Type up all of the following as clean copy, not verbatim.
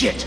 Shit!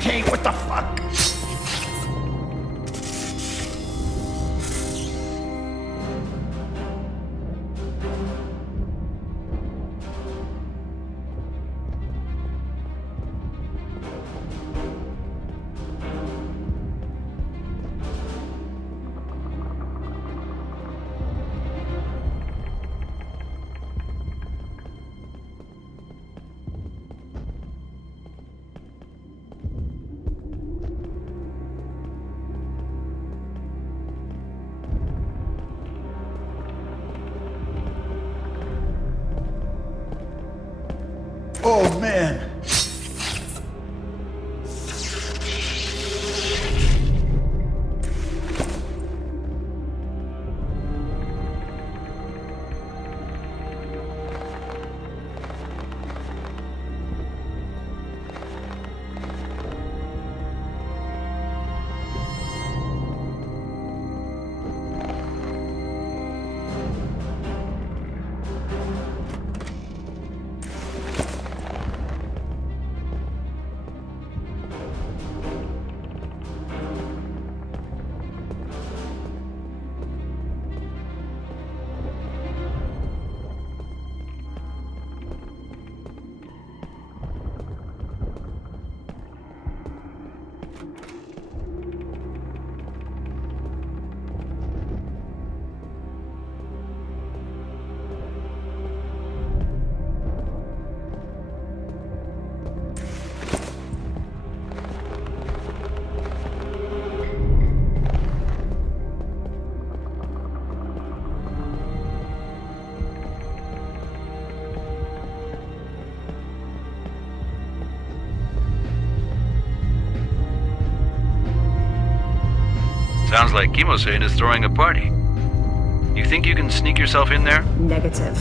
Hey, what the fuck? Oh, man. Sounds like Kimosane is throwing a party. You think you can sneak yourself in there? Negative.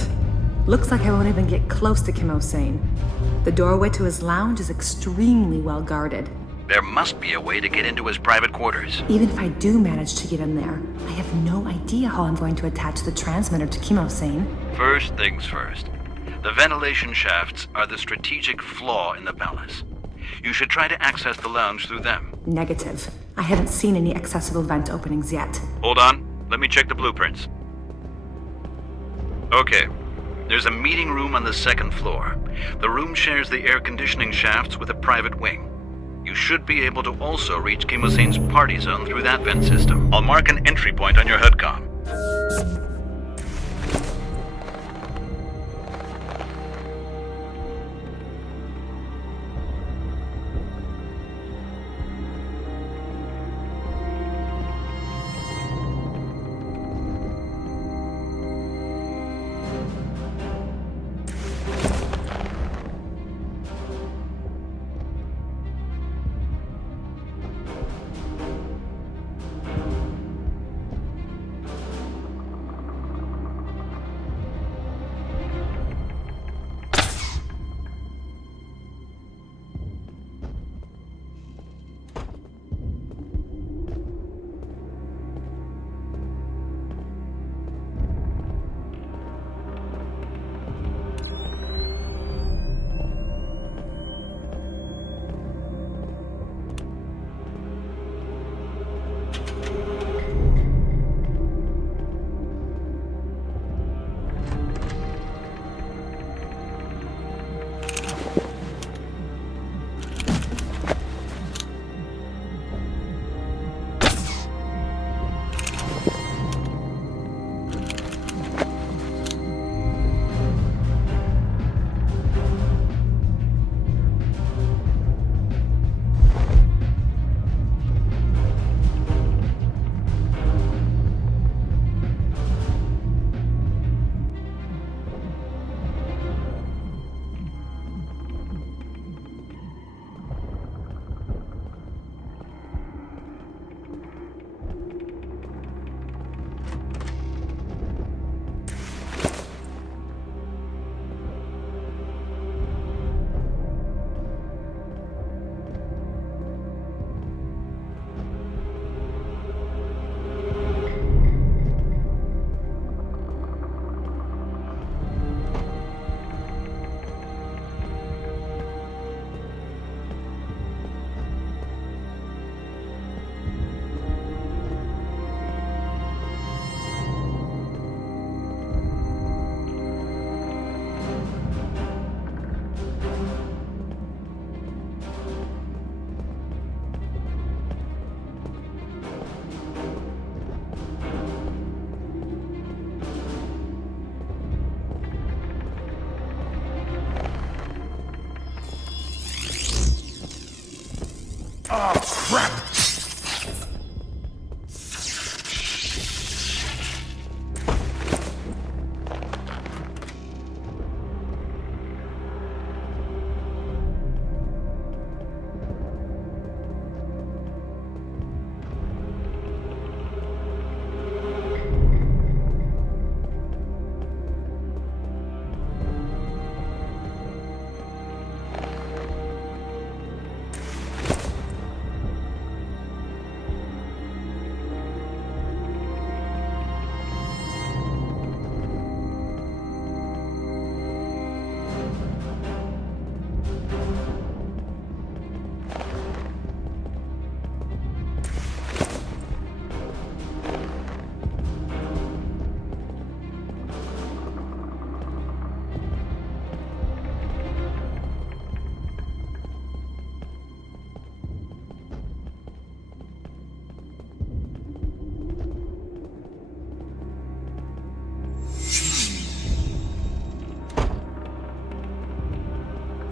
Looks like I won't even get close to Kimosane. The doorway to his lounge is extremely well guarded. There must be a way to get into his private quarters. Even if I do manage to get in there, I have no idea how I'm going to attach the transmitter to Kimosane. First things first. The ventilation shafts are the strategic flaw in the palace. You should try to access the lounge through them. Negative. I haven't seen any accessible vent openings yet. Hold on. Let me check the blueprints. Okay. There's a meeting room on the second floor. The room shares the air conditioning shafts with a private wing. You should be able to also reach Kimosane's party zone through that vent system. I'll mark an entry point on your HUD-COM. Oh, crap!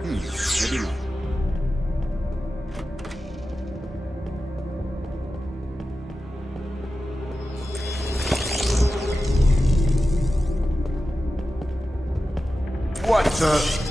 Maybe not. What the?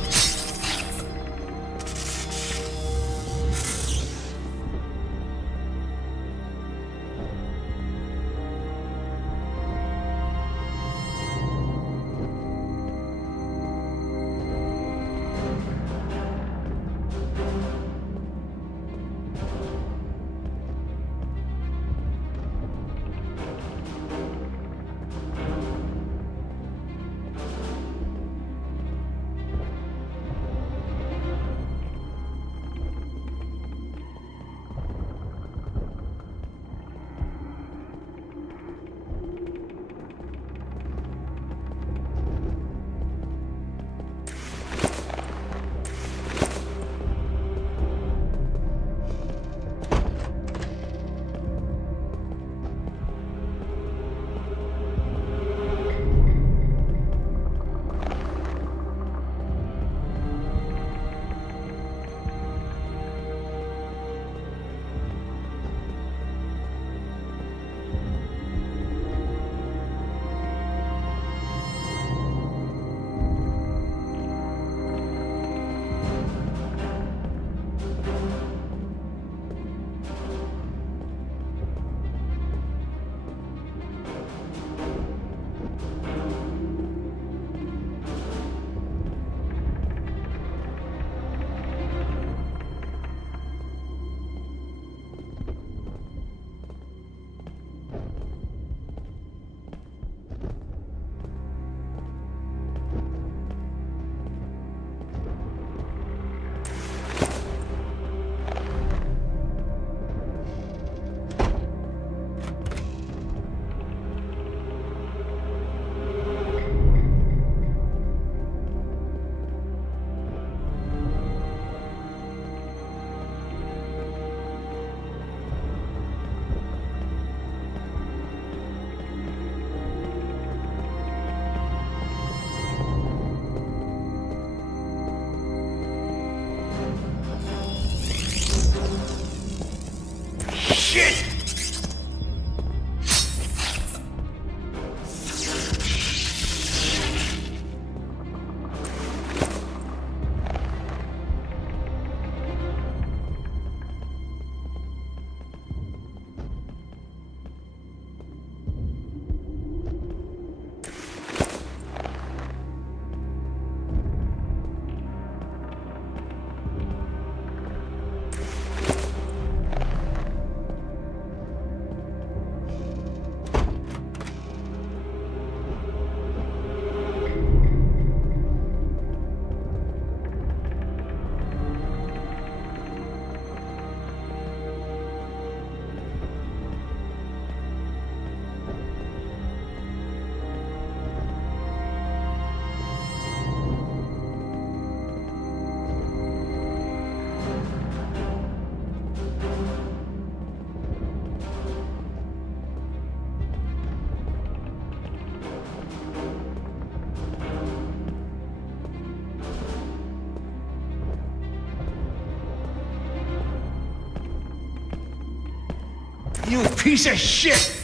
You piece of shit!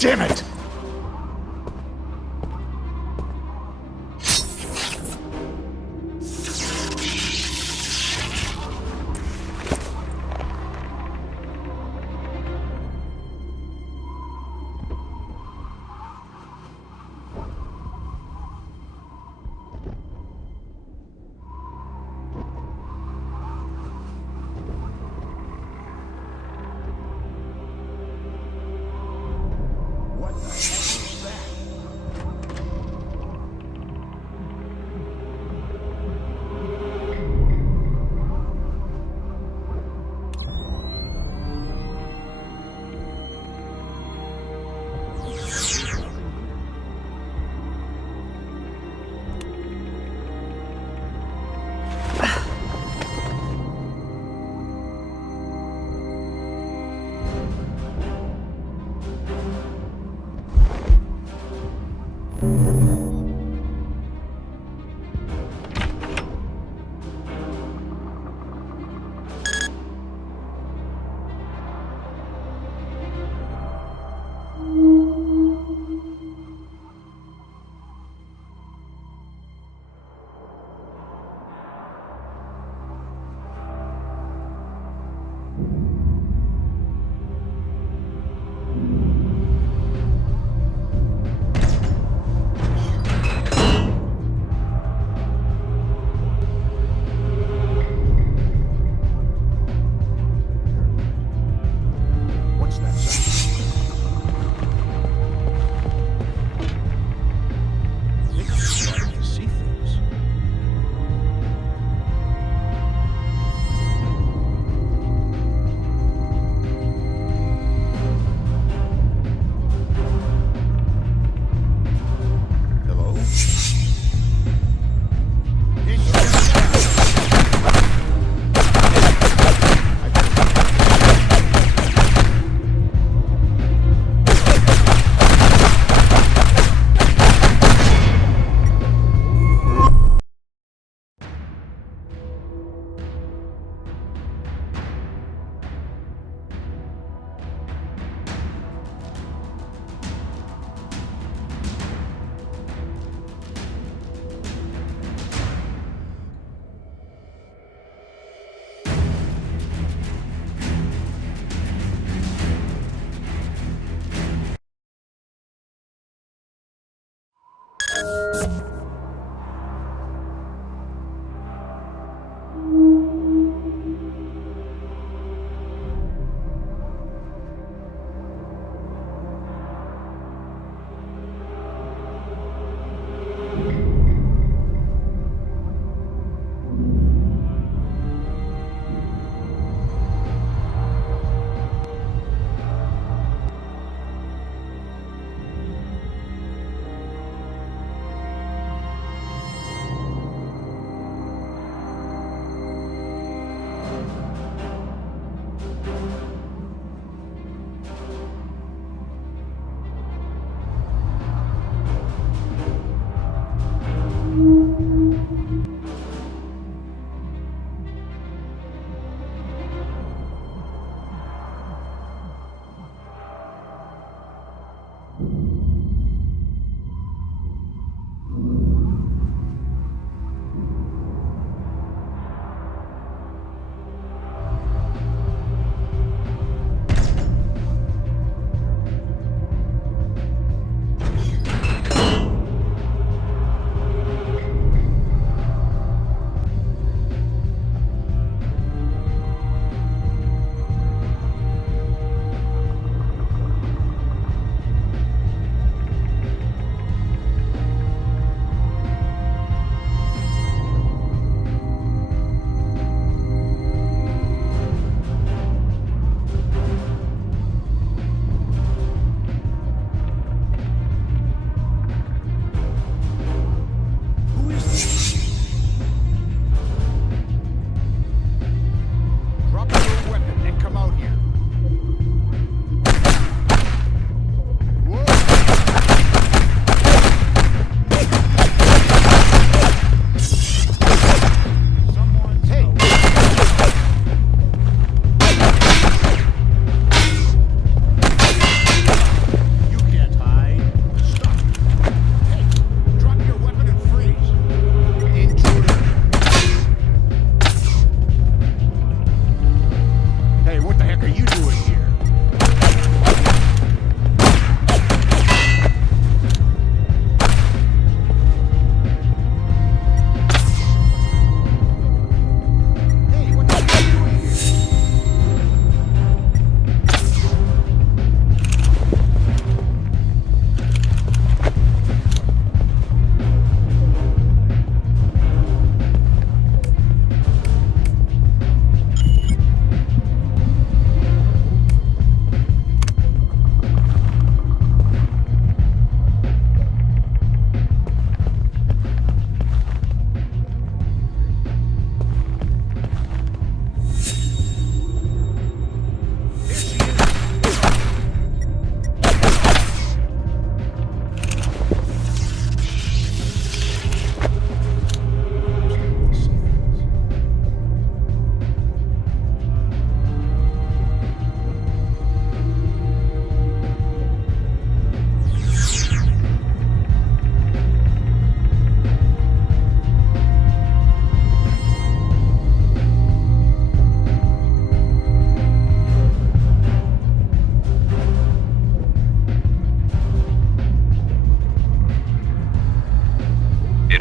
Damn it! What the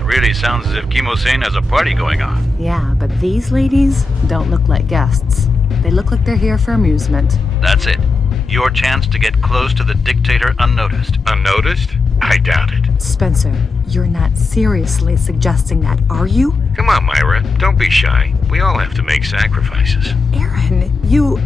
Really sounds as if Kimosane has a party going on. Yeah, but these ladies don't look like guests. They look like they're here for amusement. That's it. Your chance to get close to the dictator unnoticed. Unnoticed? I doubt it. Spencer, you're not seriously suggesting that, are you? Come on, Myra. Don't be shy. We all have to make sacrifices. Aaron, you...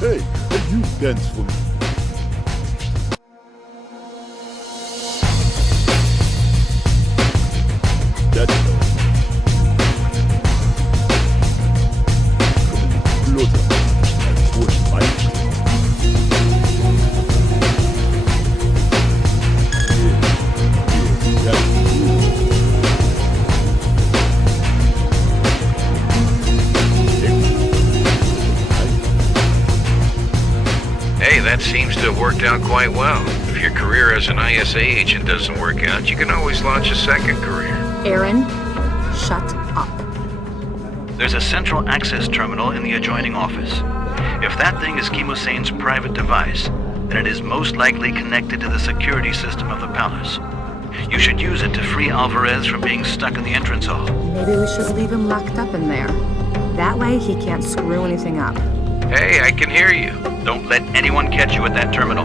Hey, can you dance for me? That's all. Come a little closer and go and fight. that seems to have worked out quite well. If your career as an ISA agent doesn't work out, you can always launch a second career. Aaron, shut up. There's a central access terminal in the adjoining office. If that thing is Chemosane's private device, then it is most likely connected to the security system of the palace. You should use it to free Alvarez from being stuck in the entrance hall. Maybe we should leave him locked up in there. That way he can't screw anything up. Hey, I can hear you. Don't let anyone catch you at that terminal.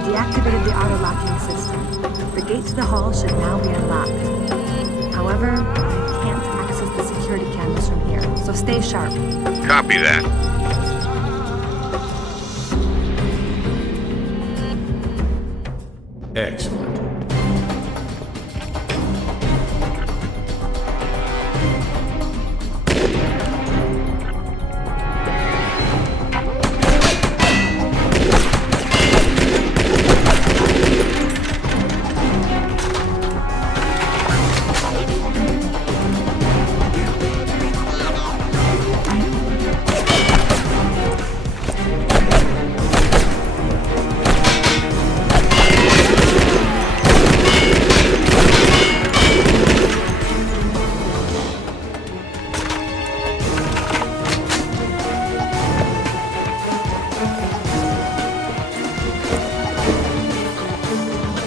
Deactivated the auto-locking system. The gate to the hall should now be unlocked. However, I can't access the security cameras from here, so stay sharp. Copy that. Excellent.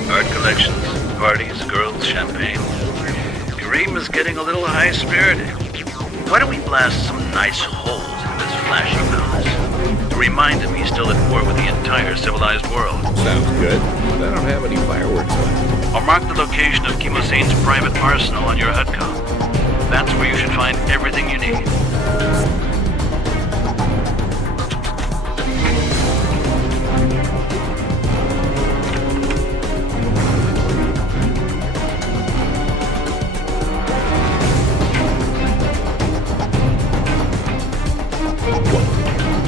Art collections, parties, girls, champagne. Kareem is getting a little high-spirited. Why don't we blast some nice holes into his flashy nose to remind him he's still at war with the entire civilized world? Sounds good. But I don't have any fireworks left. I'll mark the location of Chemosane's private arsenal on your HUDCOM. That's where you should find everything you need.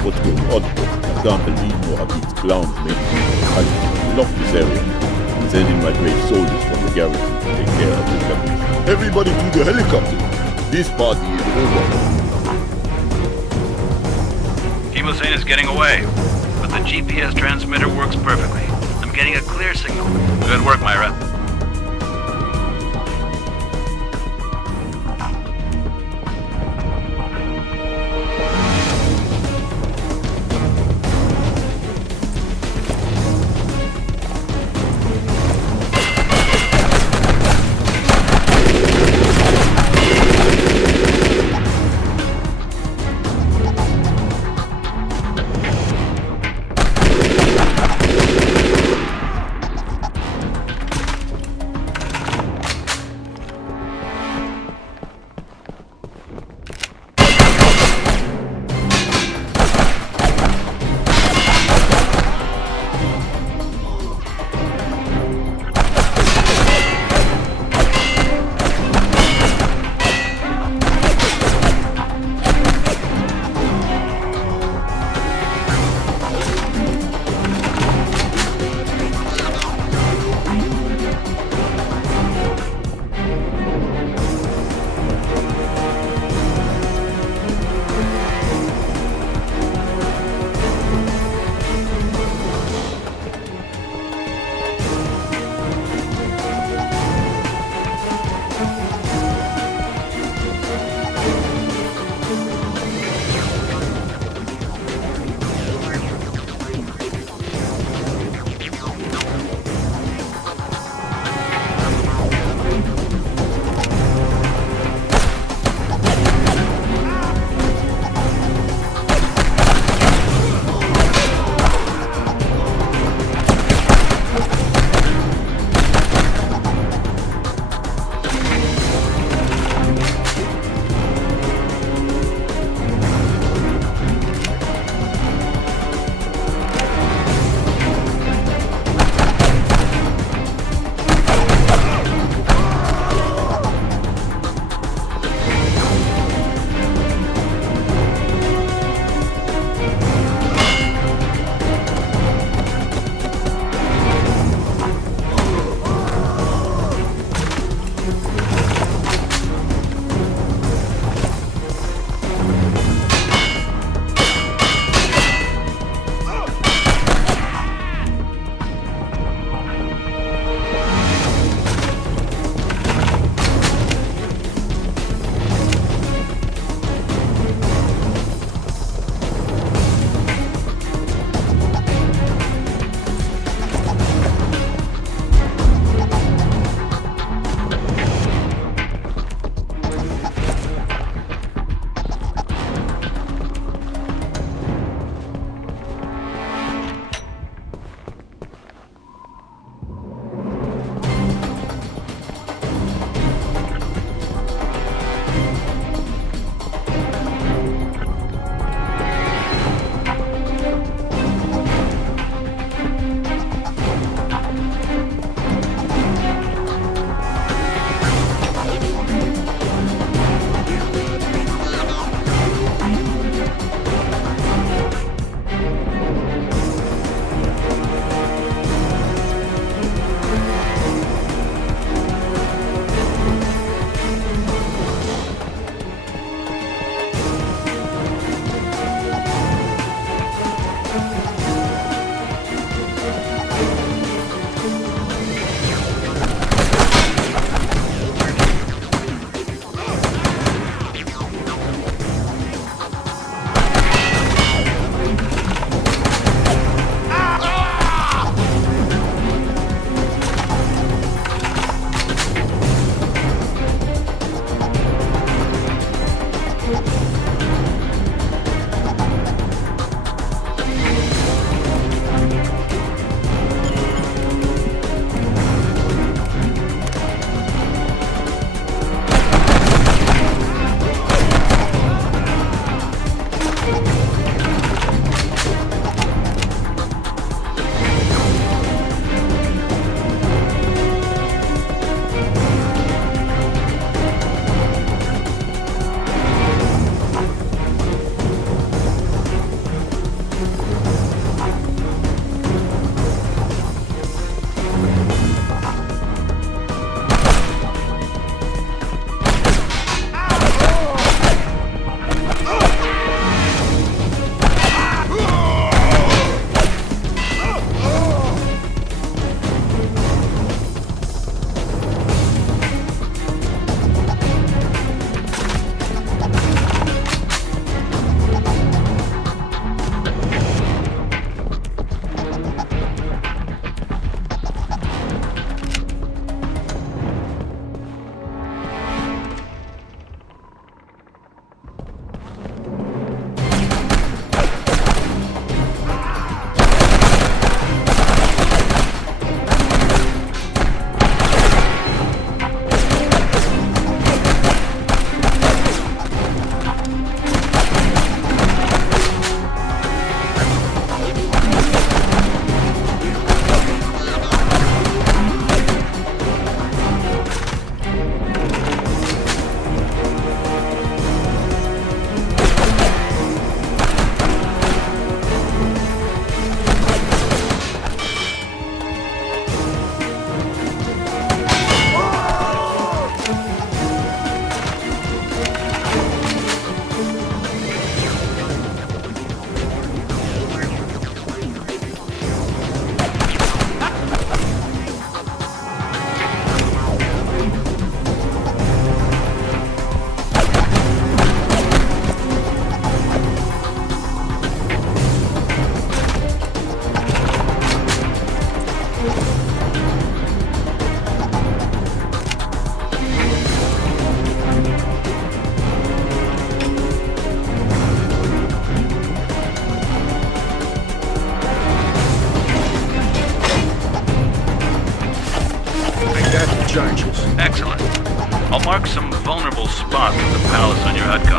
What's going on? I can't believe more of these clowns made me. I love this area. I'm sending my brave soldiers from the garrison to take care of this country. Everybody to the helicopter. This party is over. Chemosane is getting away, but the GPS transmitter works perfectly. I'm getting a clear signal. Good work, Myra.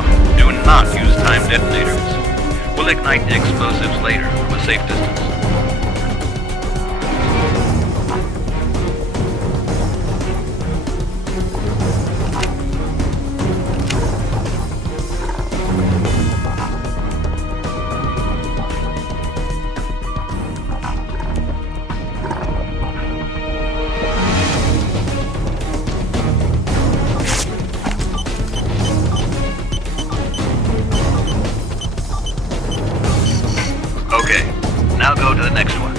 protocol. Do not use time detonators. We'll ignite the explosives later from a safe distance. Okay, now go to the next one.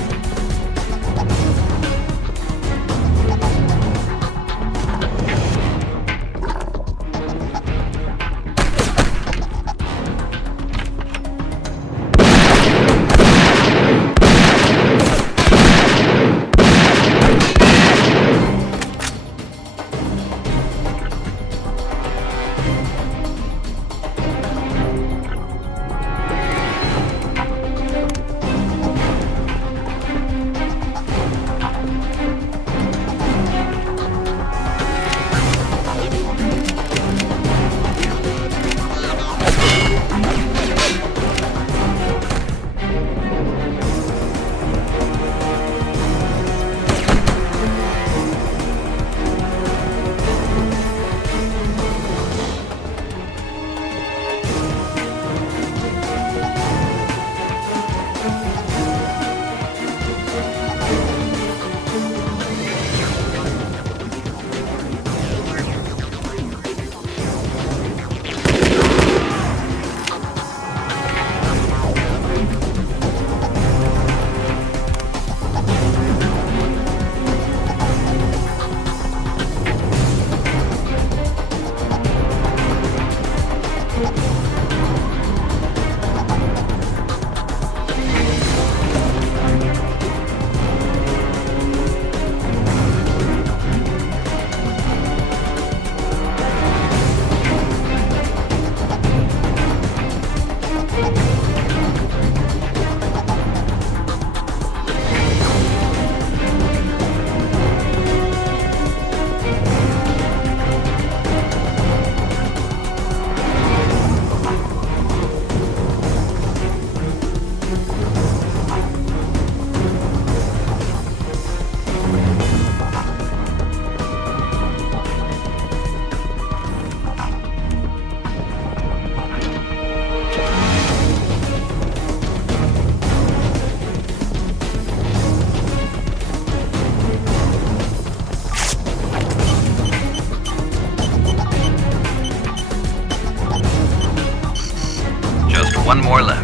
One more left.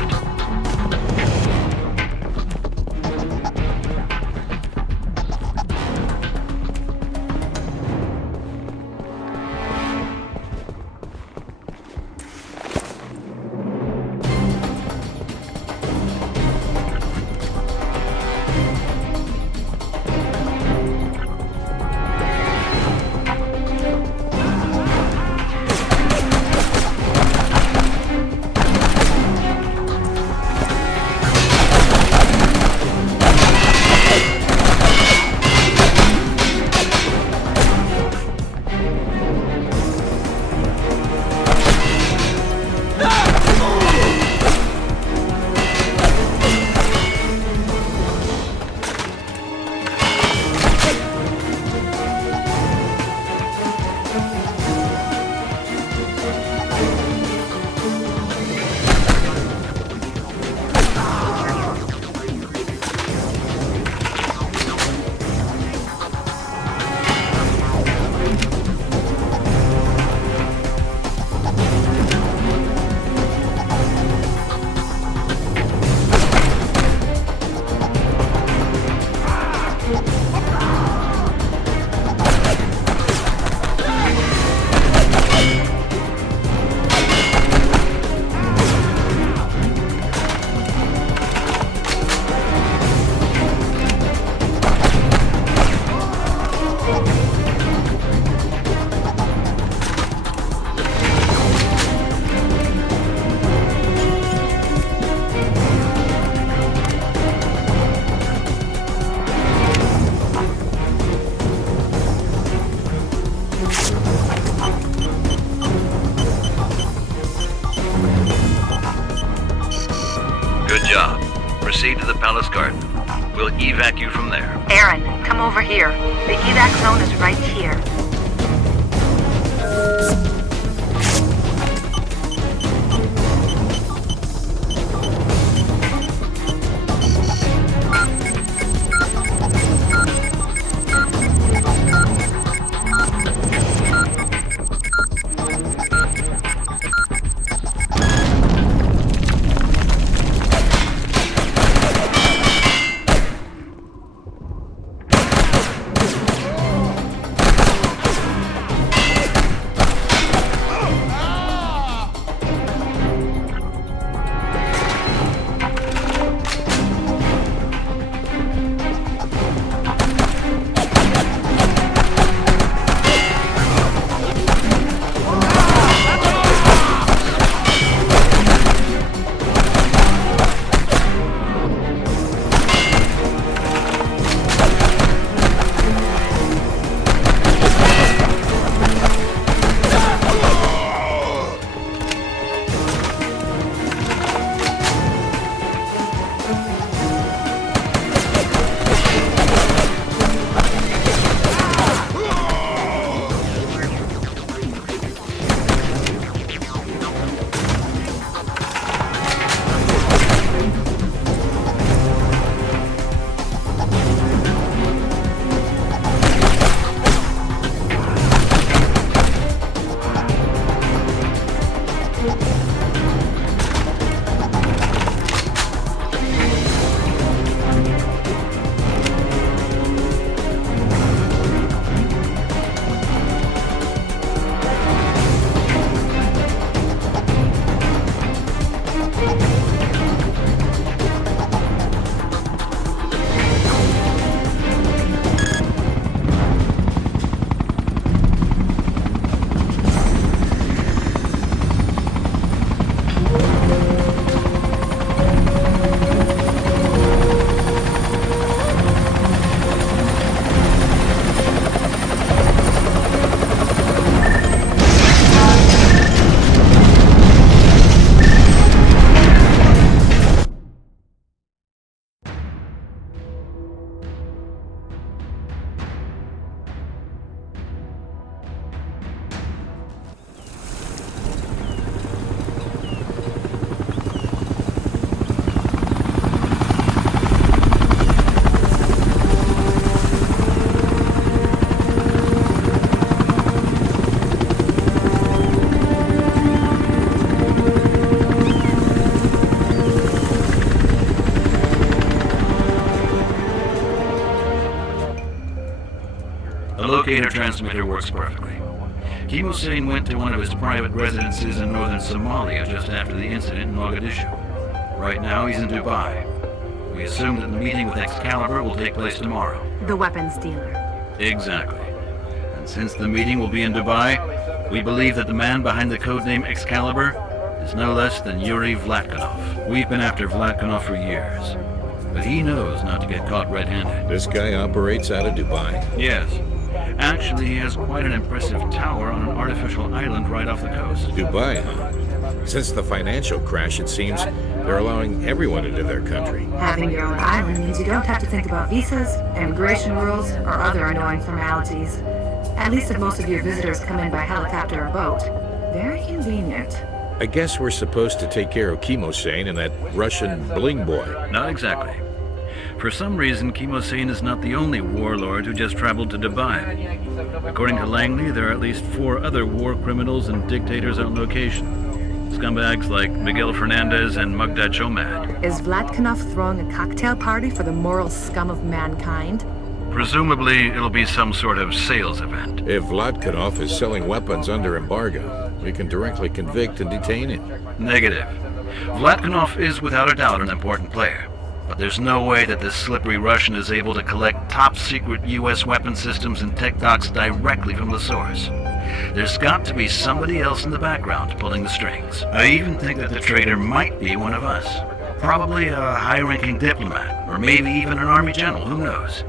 Good job. Proceed to the palace garden. We'll evac you from there. Aaron, come over here. The evac zone is right here. The locator transmitter works perfectly. Hussein went to one of his private residences in northern Somalia just after the incident in Mogadishu. Right now, he's in Dubai. We assume that the meeting with Excalibur will take place tomorrow. The weapons dealer. Exactly. And since the meeting will be in Dubai, we believe that the man behind the codename Excalibur is no less than Yuri Vlatkonov. We've been after Vlatkonov for years, but he knows not to get caught red-handed. This guy operates out of Dubai? Yes. Actually, he has quite an impressive tower on an artificial island right off the coast. Dubai, huh? Since the financial crash, it seems they're allowing everyone into their country. Having your own island means you don't have to think about visas, immigration rules, or other annoying formalities. At least if most of your visitors come in by helicopter or boat. Very convenient. I guess we're supposed to take care of Kimosane and that Russian bling boy. Not exactly. For some reason, Kimosane is not the only warlord who just traveled to Dubai. According to Langley, there are at least 4 other war criminals and dictators on location. Scumbags like Miguel Fernandez and Mugdad Chomad. Is Vlatkonov throwing a cocktail party for the moral scum of mankind? Presumably, it'll be some sort of sales event. If Vlatkonov is selling weapons under embargo, we can directly convict and detain him. Negative. Vlatkonov is without a doubt an important player. But there's no way that this slippery Russian is able to collect top-secret U.S. weapon systems and tech docs directly from the source. There's got to be somebody else in the background pulling the strings. I even think that the traitor might be one of us. Probably a high-ranking diplomat, or maybe even an army general, who knows.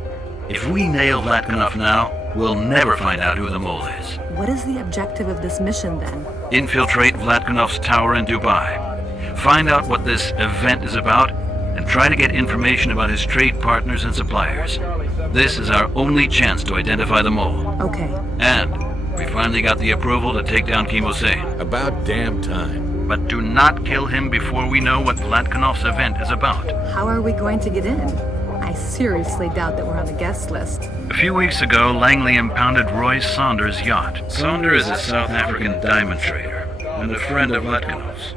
If we nail Vlatkonov now, we'll never find out who the mole is. What is the objective of this mission, then? Infiltrate Vlatkonov's tower in Dubai. Find out what this event is about, and try to get information about his trade partners and suppliers. This is our only chance to identify them all. Okay. And we finally got the approval to take down Kimosane. About damn time. But do not kill him before we know what Vladkanov's event is about. How are we going to get in? I seriously doubt that we're on the guest list. A few weeks ago, Langley impounded Roy Saunders' yacht. Saunders is a South African diamond trader and a friend of Vladkanov's.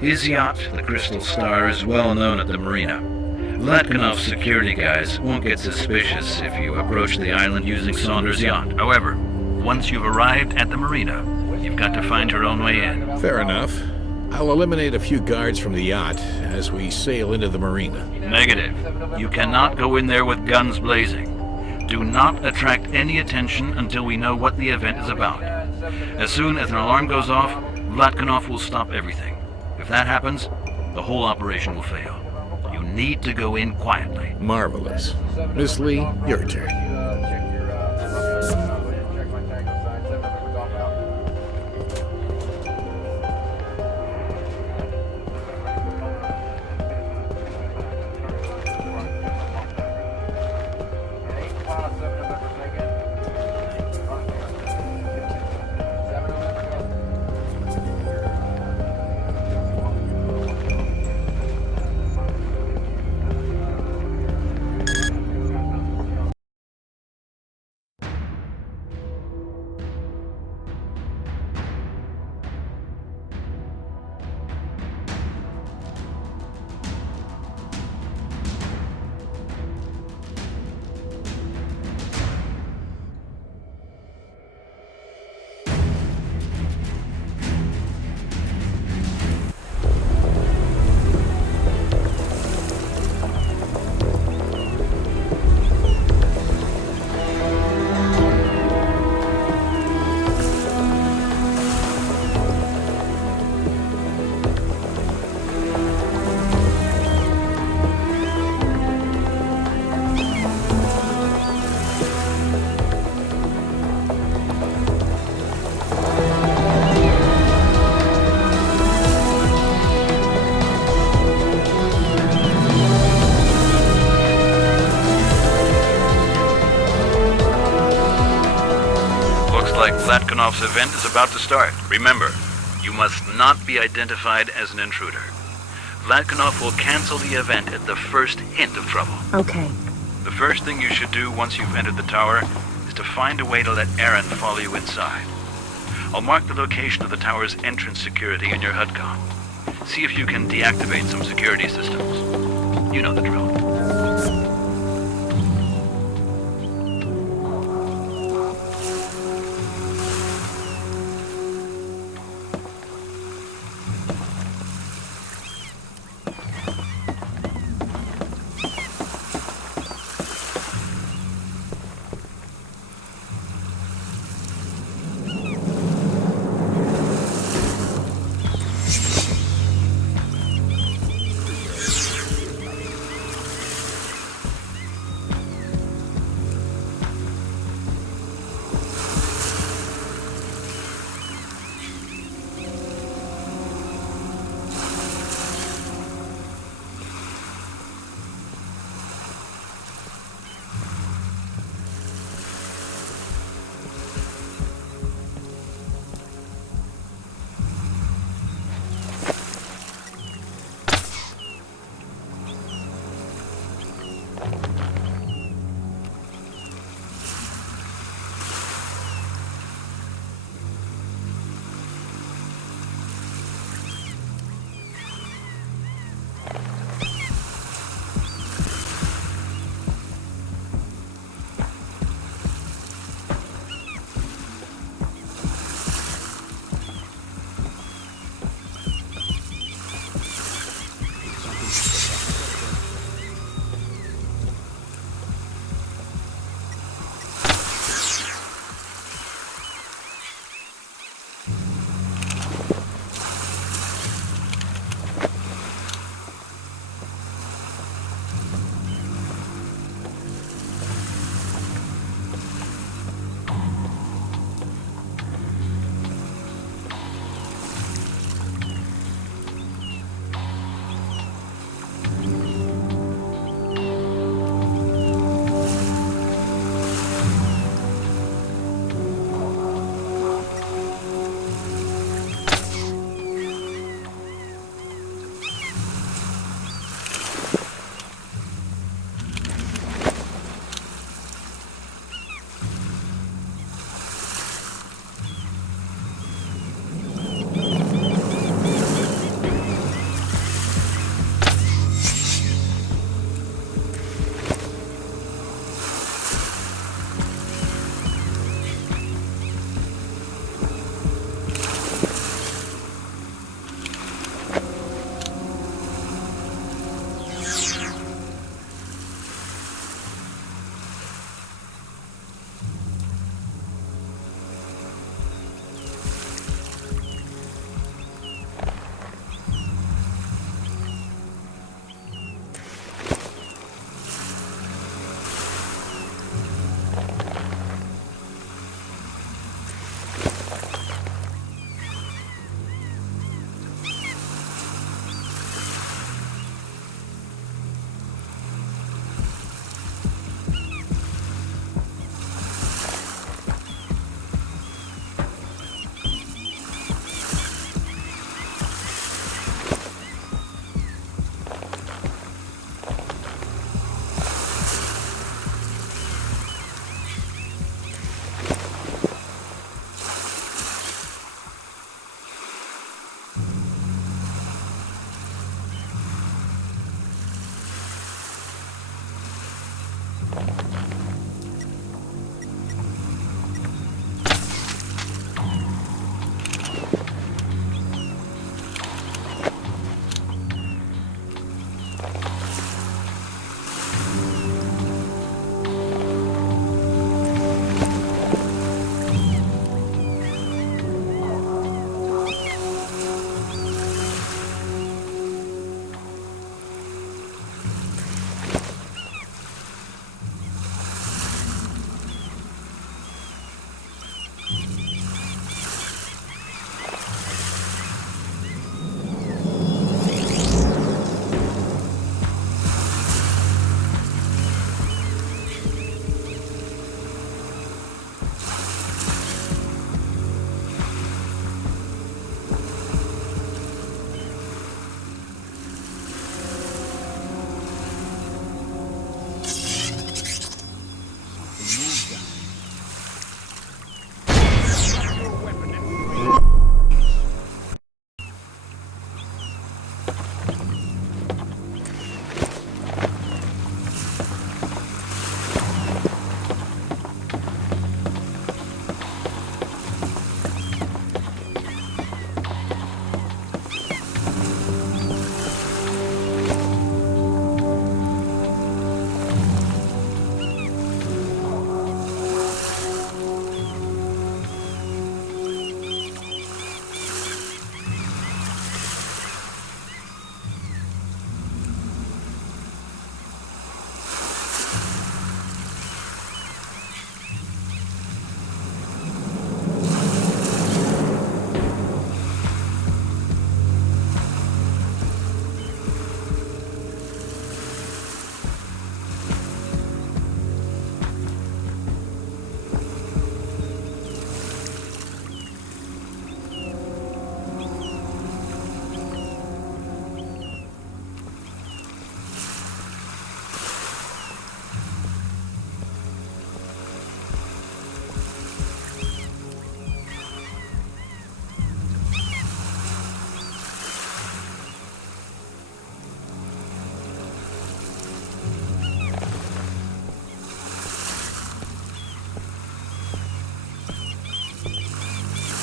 His yacht, the Crystal Star, is well known at the marina. Vladkanov's security guys won't get suspicious if you approach the island using Saunders' yacht. However, once you've arrived at the marina, you've got to find your own way in. Fair enough. I'll eliminate a few guards from the yacht as we sail into the marina. Negative. You cannot go in there with guns blazing. Do not attract any attention until we know what the event is about. As soon as an alarm goes off, Vladkanov will stop everything. If that happens, the whole operation will fail. You need to go in quietly. Marvelous. Miss Lee, your turn. Vladkanov's event is about to start. Remember, you must not be identified as an intruder. Vladkanov will cancel the event at the first hint of trouble. Okay. The first thing you should do once you've entered the tower is to find a way to let Aaron follow you inside. I'll mark the location of the tower's entrance security in your HUD-COM. See if you can deactivate some security systems. You know the drill.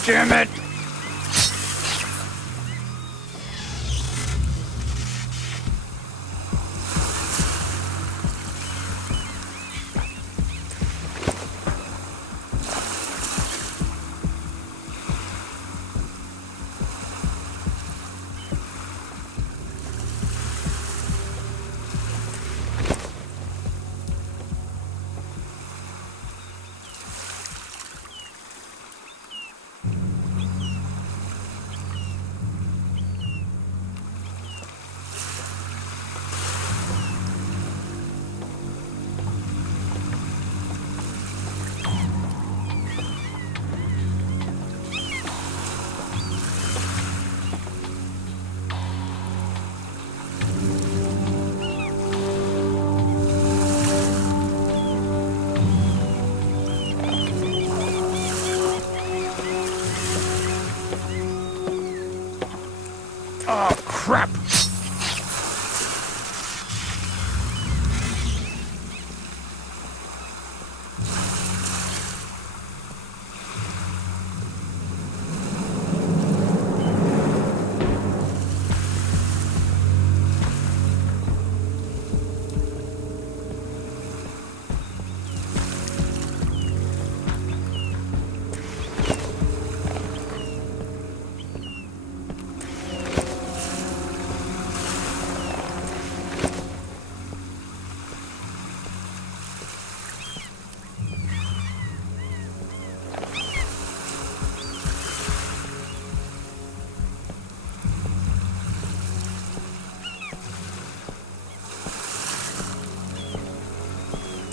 damn it! Oh, crap!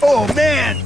Oh, man!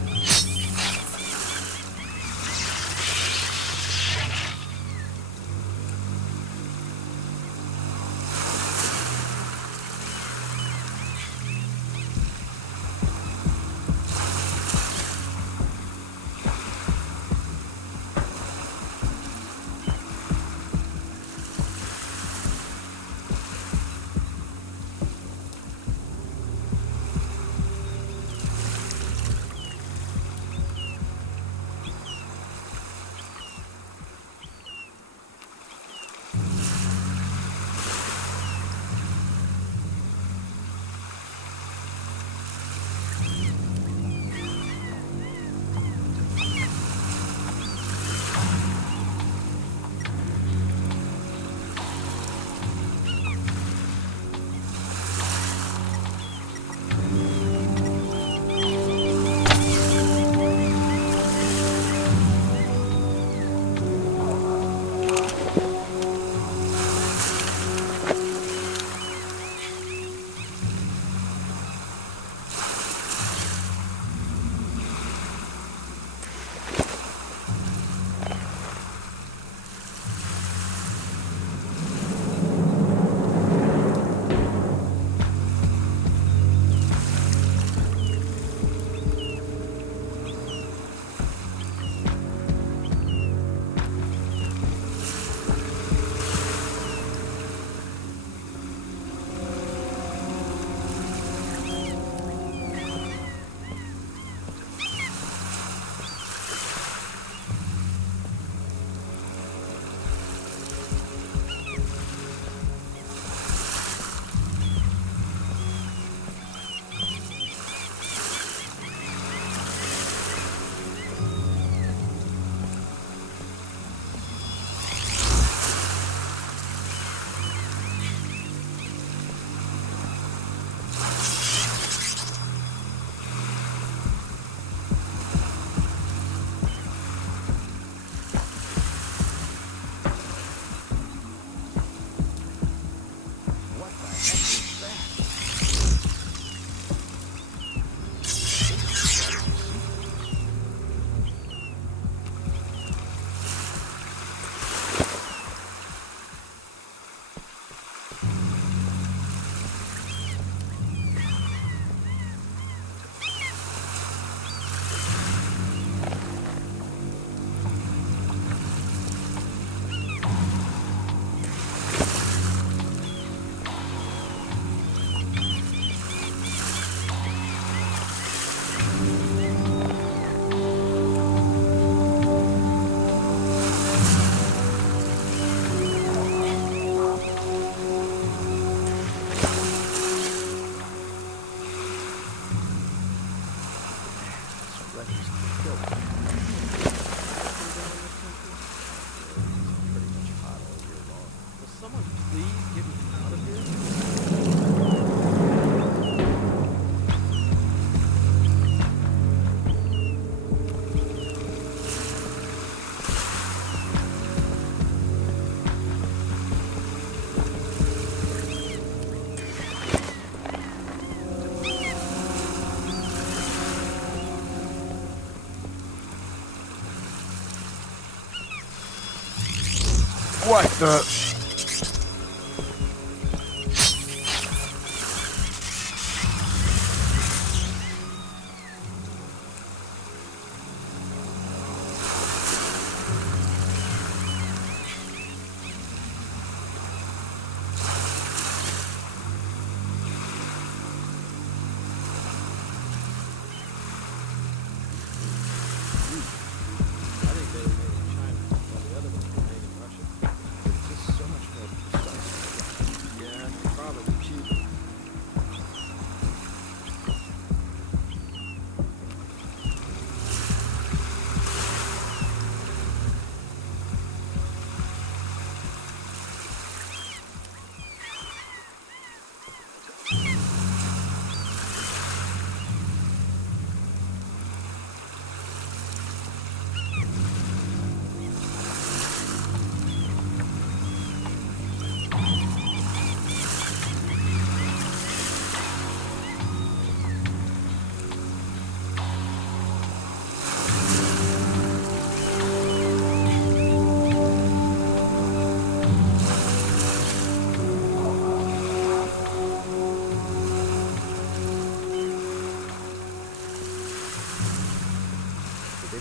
What the?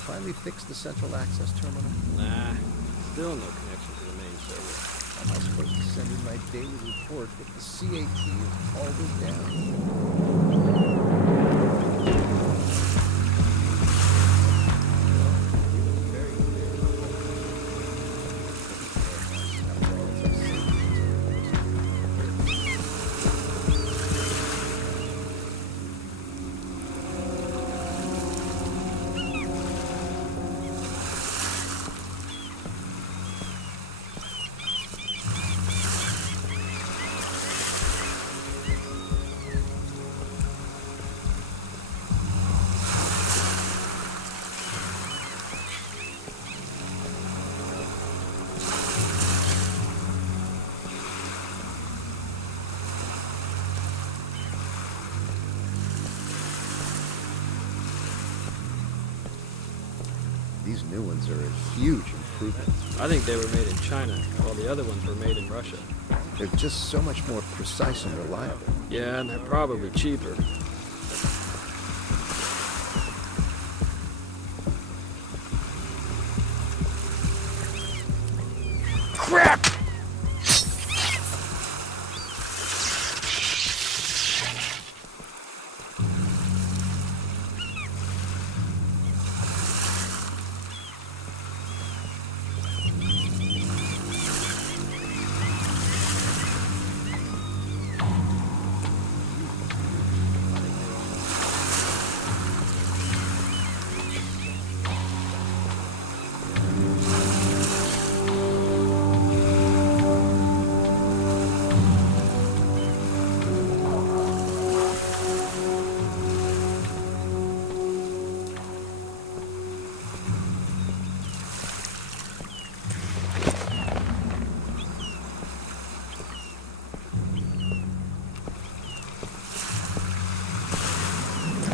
Finally fixed the central access terminal? Nah, still no connection to the main server. How am I supposed to send in my daily report if the CAT is always down? These new ones are a huge improvement. I think they were made in China, while the other ones were made in Russia. They're just so much more precise and reliable. Yeah, and they're probably cheaper. Crap!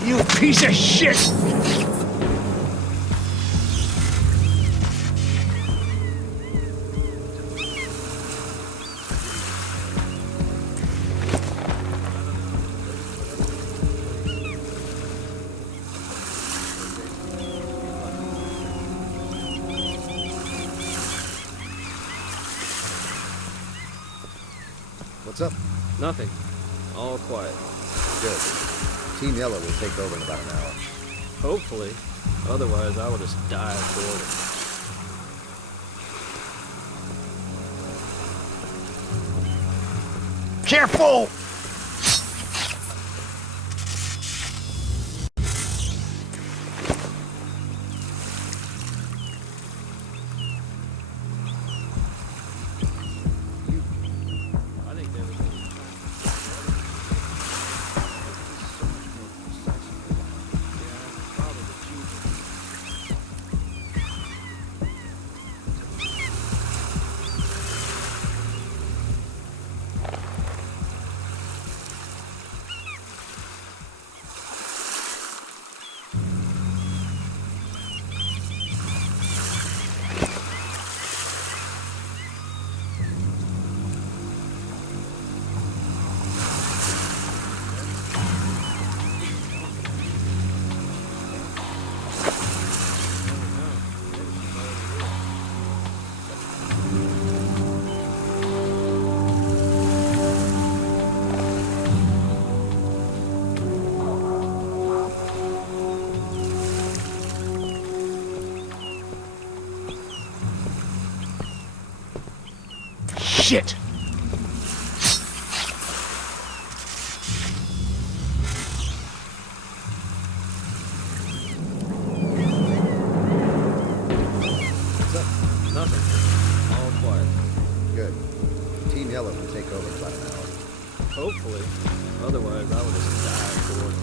You piece of shit! What's up? Nothing. All quiet. Good. Team Yellow will take over in about an hour. Hopefully. Otherwise, I will just die of boredom. Careful! I think they were made in China. Yeah, probably cheaper. shit! Nothing. All quiet. Good. Team Yellow will take over in about an hour. Hopefully. Otherwise, I would just die for it.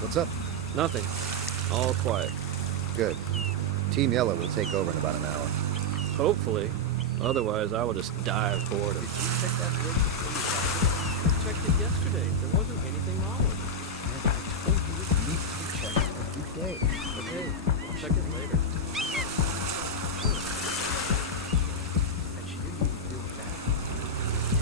What's up? Nothing. All quiet. Good. Team Yellow will take over in about an hour. Hopefully. Otherwise, I would just die of boredom. Did you check that bridge before you got I checked it yesterday. There wasn't anything wrong with it. here? Man, I told you it needs to be checked every day. Okay, I'll check it later. And she didn't even do that.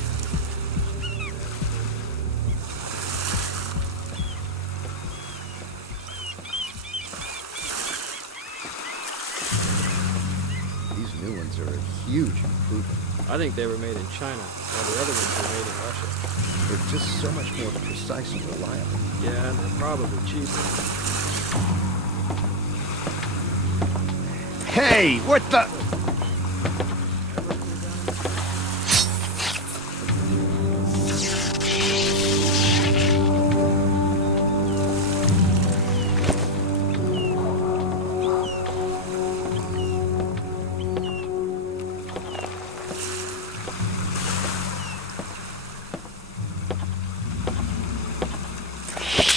These new ones are a huge improvement. I think they were made in China, while the other ones were made in Russia. They're just so much more precise and reliable. Yeah, and they're probably cheaper. Hey, what the?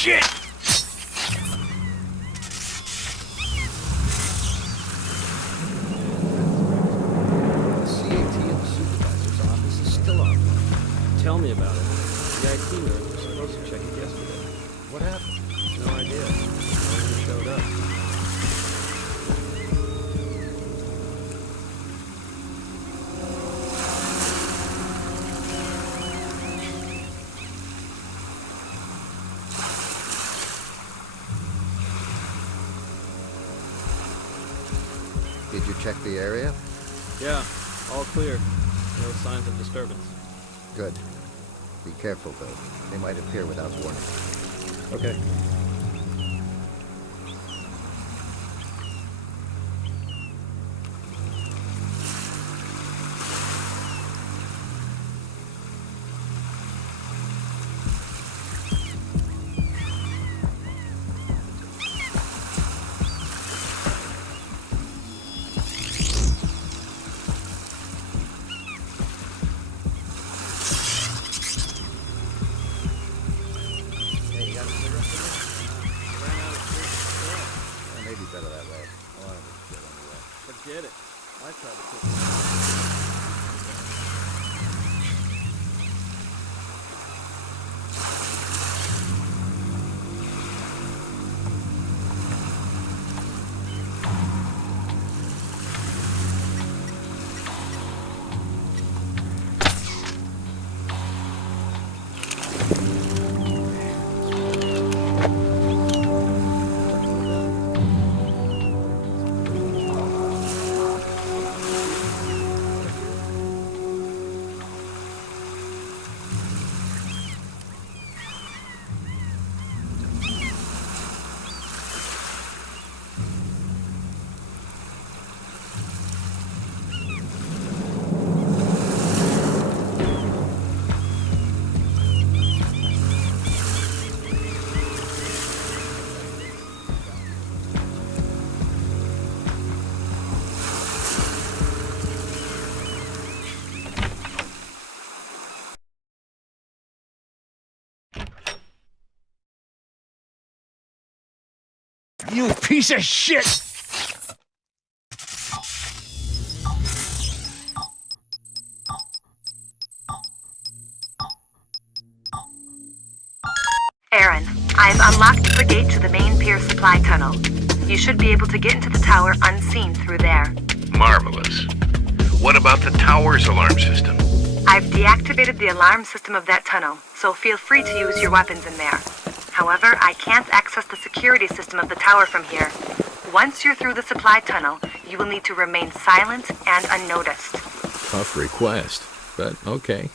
Shit! The CAT and the supervisor's office is still offline. Tell me about it. The IT nerd was supposed to check it yesterday. What happened? No idea. No one showed up. Did you check the area? Yeah, all clear. No signs of disturbance. Good. Be careful, though. They might appear without warning. Okay. Hey, you got a cigarette for me? Yeah, maybe better that way. I want to get anyway. Forget it. I tried to cook. You piece of shit! Aaron, I've unlocked the gate to the main pier supply tunnel. You should be able to get into the tower unseen through there. Marvelous. What about the tower's alarm system? I've deactivated the alarm system of that tunnel, so feel free to use your weapons in there. However, I can't access the security system of the tower from here. Once you're through the supply tunnel, you will need to remain silent and unnoticed. Tough request, but okay.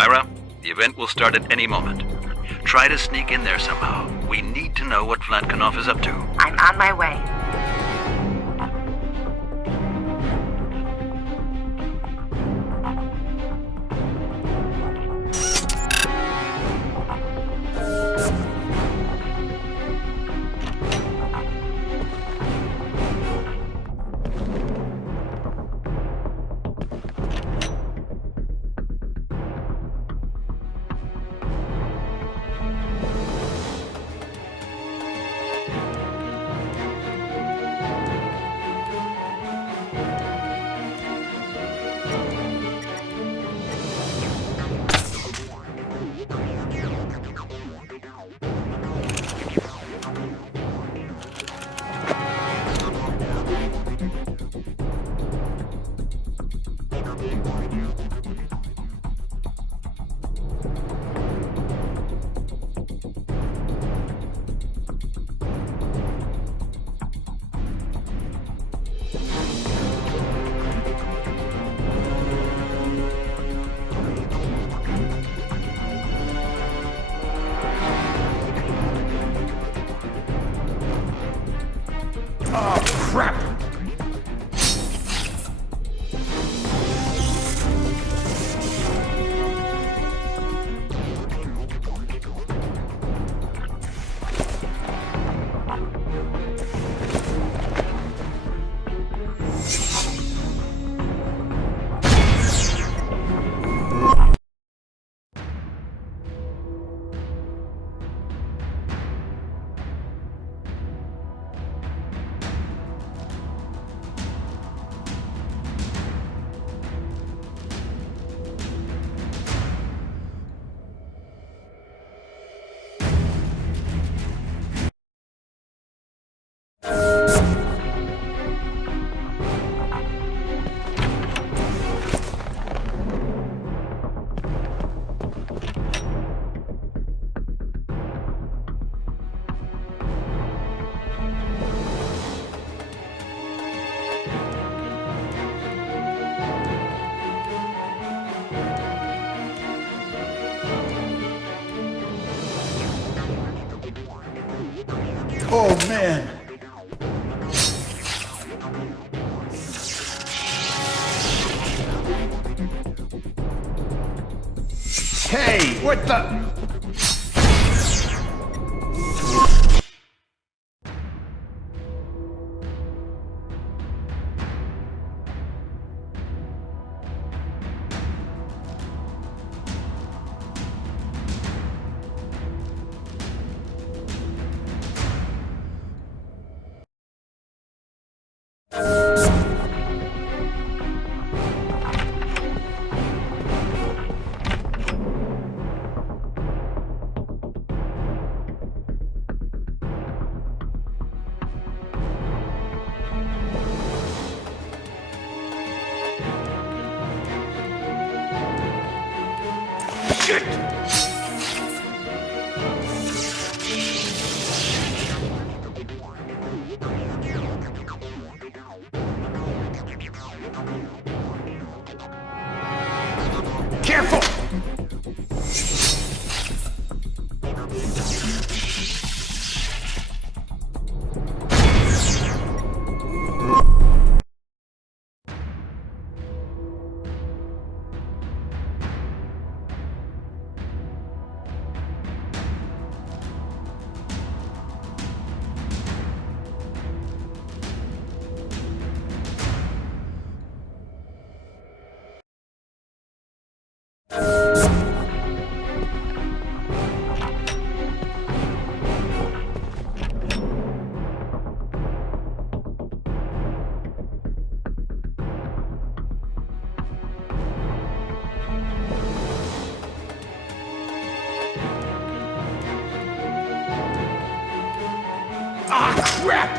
Myra, the event will start at any moment. Try to sneak in there somehow. We need to know what Vladkanov is up to. I'm on my way. Oh, crap! Oh, man. Hey, what the? Shit! Careful! Ah, crap!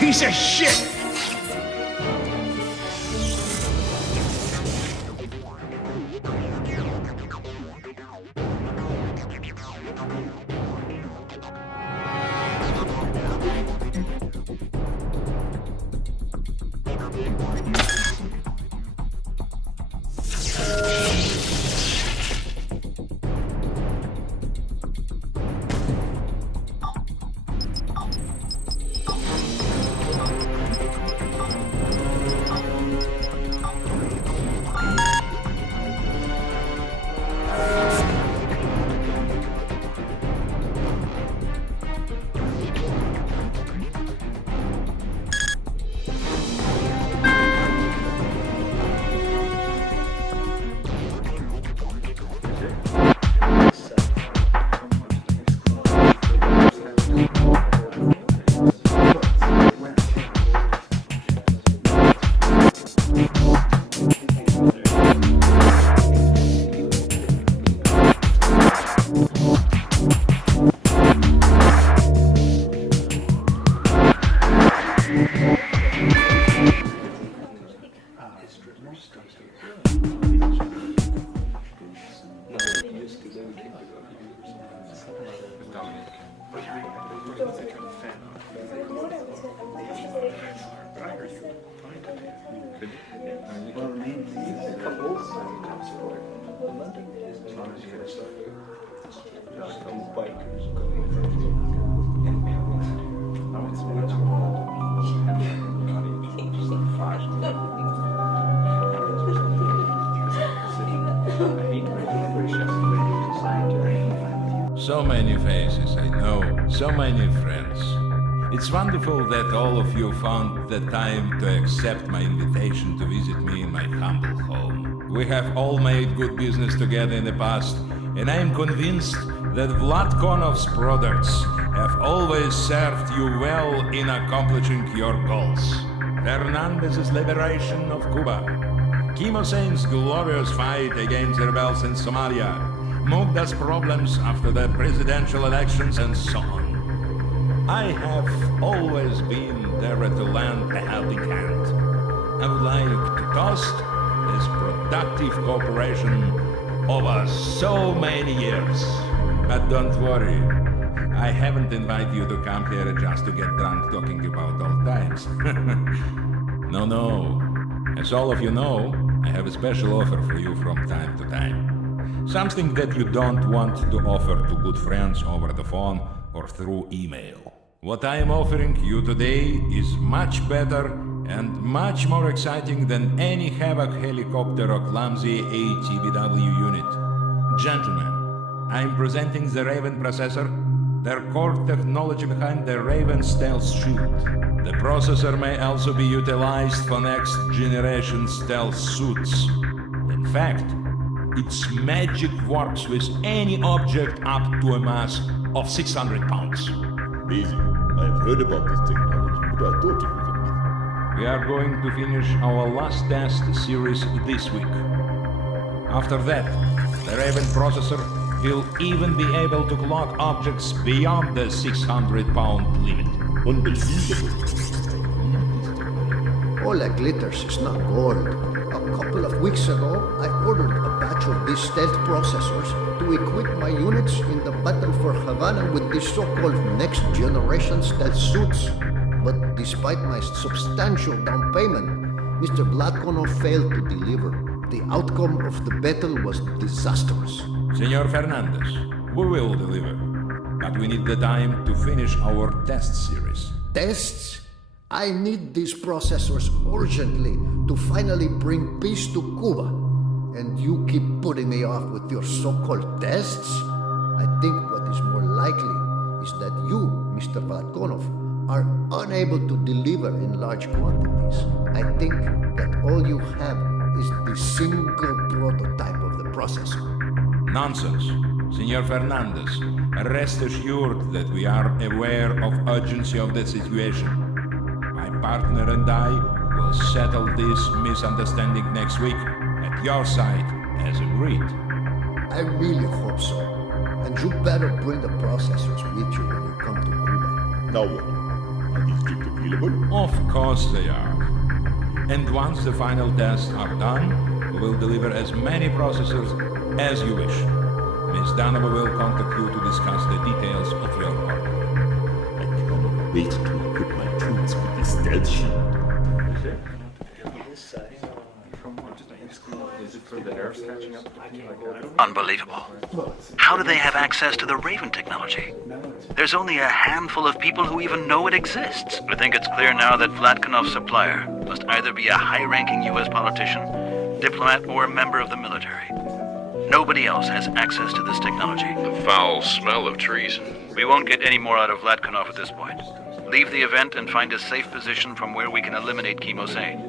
piece of shit! So many faces, I know. So many friends. It's wonderful that all of you found the time to accept my invitation to visit me in my humble home. We have all made good business together in the past, and I am convinced that Vlad Konov's products have always served you well in accomplishing your goals. Fernandez's liberation of Cuba, Kim Hussein's glorious fight against the rebels in Somalia, Mugda's problems after the presidential elections, and so on. I have always been there to lend a helping hand. I would like to toast this productive cooperation over so many years. But don't worry, I haven't invited you to come here just to get drunk talking about old times. No. As all of you know, I have a special offer for you from time to time. Something that you don't want to offer to good friends over the phone or through email. What I am offering you today is much better and much more exciting than any Havoc helicopter or clumsy ATBW unit. Gentlemen, I am presenting the Raven processor, their core technology behind the Raven stealth suit. The processor may also be utilized for next generation stealth suits. In fact, its magic works with any object up to a mass of 600 pounds. Amazing. I have heard about this technology, but I thought it was a myth. We are going to finish our last test series this week. After that, the Raven processor will even be able to clock objects beyond the 600-pound limit. Unbelievable. All that glitters is not gold. A couple of weeks ago, I ordered a batch of these stealth processors to equip my units in the battle for Havana with these so-called next-generation stealth suits. But despite my substantial down payment, Mr. Vladkonov failed to deliver. The outcome of the battle was disastrous. Senor Fernandez, we will deliver. But we need the time to finish our test series. Tests? I need these processors urgently to finally bring peace to Cuba. And you keep putting me off with your so-called tests? I think what is more likely is that you, Mr. Vladkonov, are unable to deliver in large quantities. I think that all you have is the single prototype of the processor. Nonsense. Senor Fernandez, rest assured that we are aware of urgency of the situation. My partner and I will settle this misunderstanding next week at your site as agreed. I really hope so. And you better bring the processors with you when you come to Cuba. Now what? Are these chips available? Of course they are. And once the final tests are done, we will deliver as many processors as you wish. Miss Danova will contact you to discuss the details of your order. I cannot wait to equip my troops with this stealth shield. Unbelievable. How do they have access to the Raven technology? There's only a handful of people who even know it exists. I think it's clear now that Vlatkanov's supplier must either be a high-ranking U.S. politician, diplomat, or a member of the military. Nobody else has access to this technology. The foul smell of treason. We won't get any more out of Vlatkanov at this point. Leave the event and find a safe position from where we can eliminate Chemosane.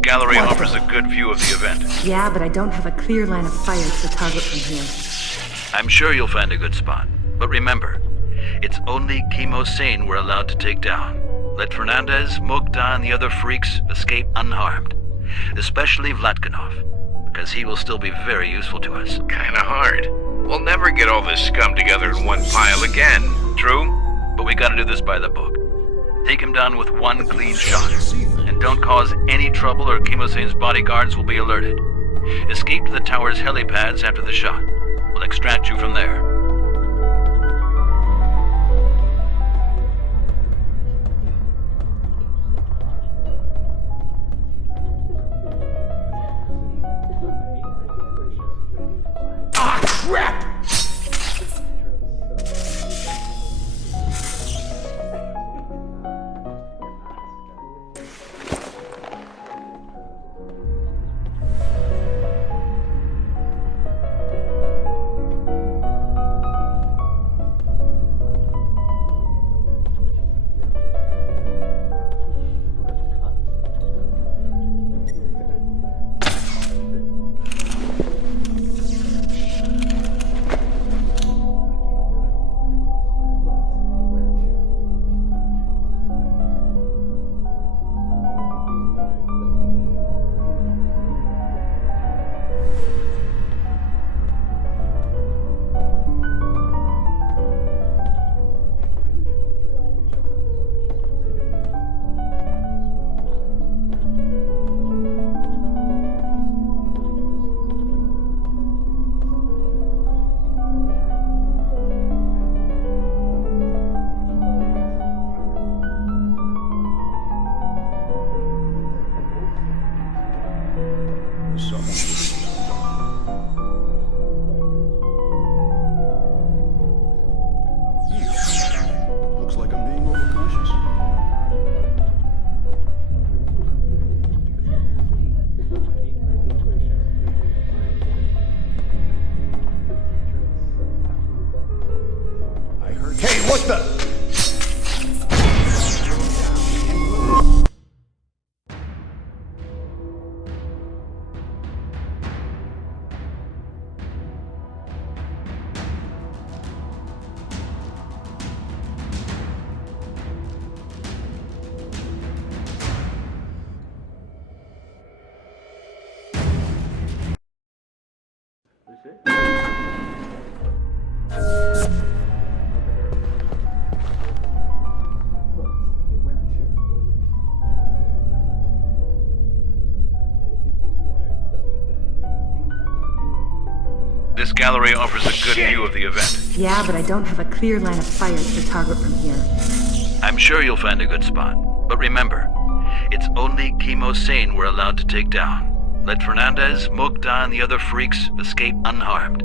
This gallery offers a good view of the event. Yeah, but I don't have a clear line of fire to the target from here. I'm sure you'll find a good spot. But remember, it's only Chemo Sane we're allowed to take down. Let Fernandez, Mokta, and the other freaks escape unharmed. Especially Vlatkinov, because he will still be very useful to us. Kinda hard. We'll never get all this scum together in one pile again. True, but we gotta do this by the book. Take him down with one clean shot. And don't cause any trouble or Chemo Sane's bodyguards will be alerted. Escape to the tower's helipads after the shot. We'll extract you from there. Ah, crap! Looks like I'm being overcautious. I heard. Hey, what the? This gallery offers a good view of the event. Yeah, but I don't have a clear line of fire to the target from here. I'm sure you'll find a good spot. But remember, it's only Chemo Sane we're allowed to take down. Let Fernandez, Mokta, and the other freaks escape unharmed.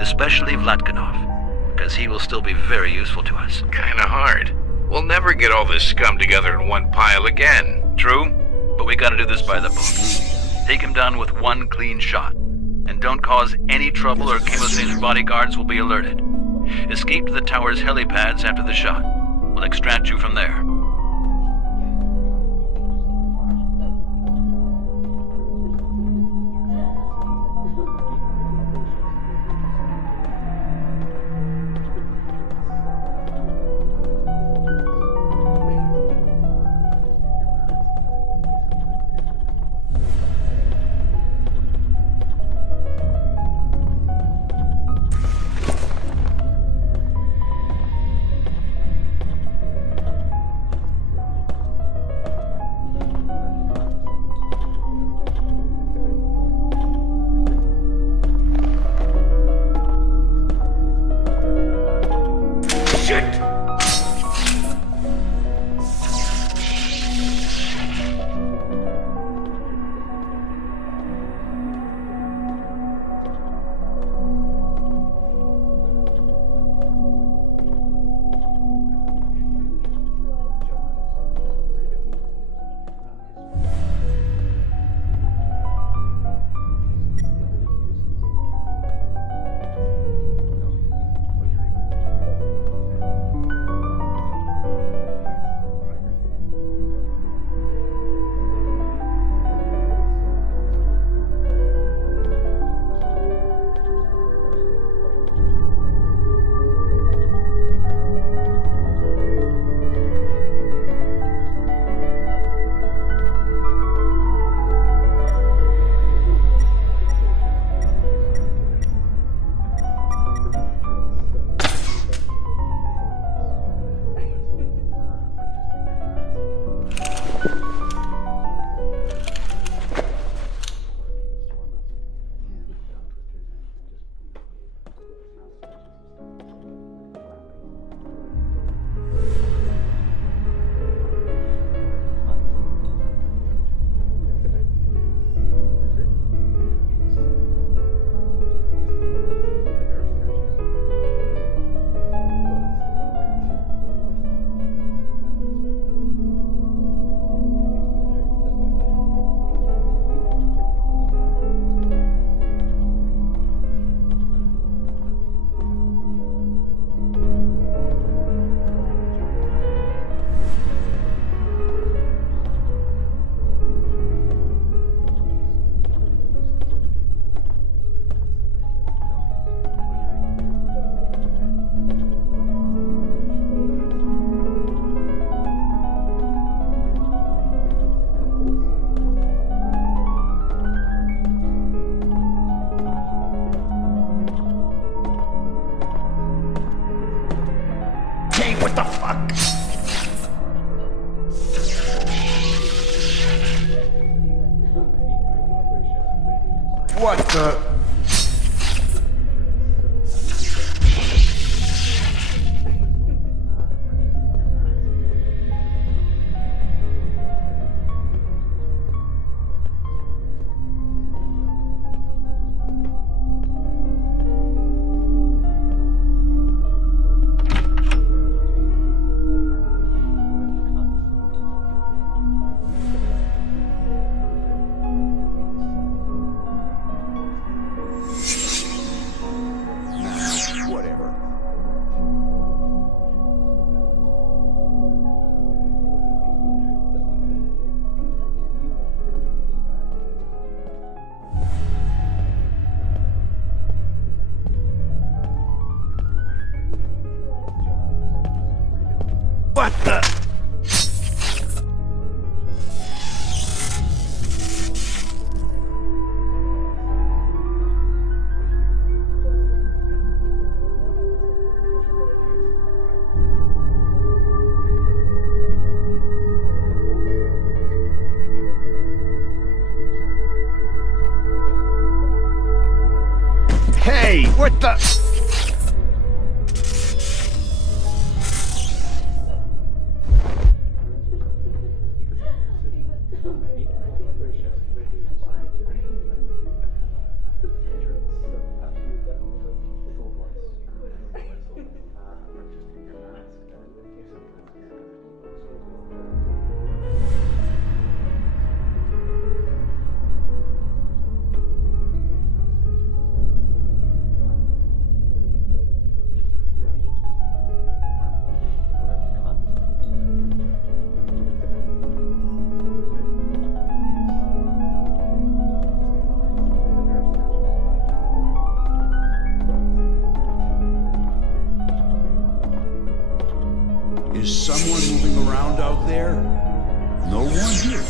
Especially Vlatkinov, because he will still be very useful to us. Kinda hard. We'll never get all this scum together in one pile again. True, but we gotta do this by the book. Take him down with one clean shot. And don't cause any trouble or Chemo Sane's bodyguards will be alerted. Escape to the tower's helipads after the shot. We'll extract you from there. What the fuck? What the? What the? Hey, what the? Is someone moving around out there? No one here.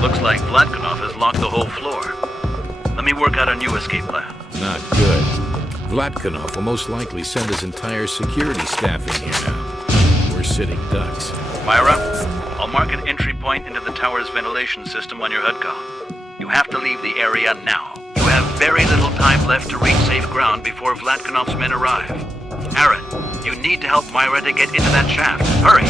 Looks like Vlatkonov has locked the whole floor. Let me work out a new escape plan. Not good. Vlatkonov will most likely send his entire security staff in here now. We're sitting ducks. Myra, I'll mark an entry point into the tower's ventilation system on your HUDCOM. You have to leave the area now. You have very little time left to reach safe ground before Vlatkonov's men arrive. Aaron, you need to help Myra to get into that shaft. Hurry!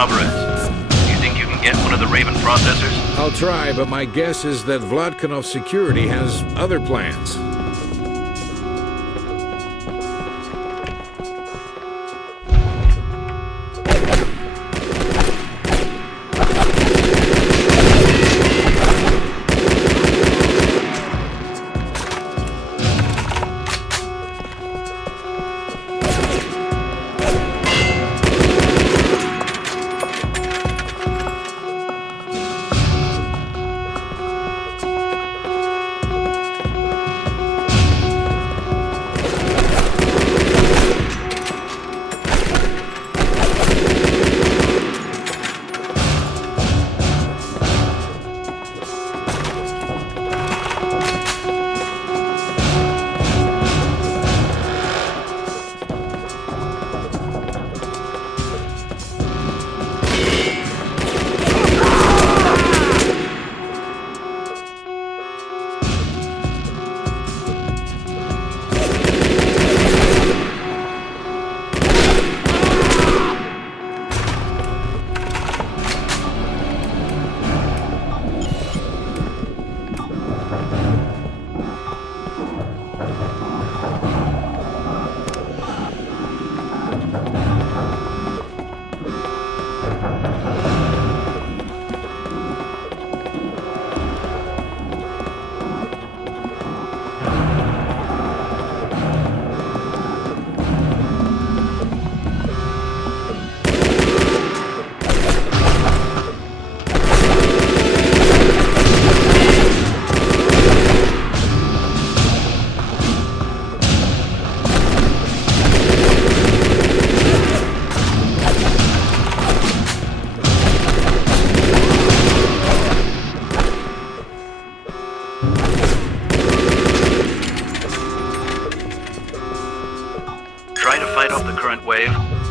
Alvarez, you think you can get one of the Raven processors? I'll try, but my guess is that Vlatkonov's security has other plans.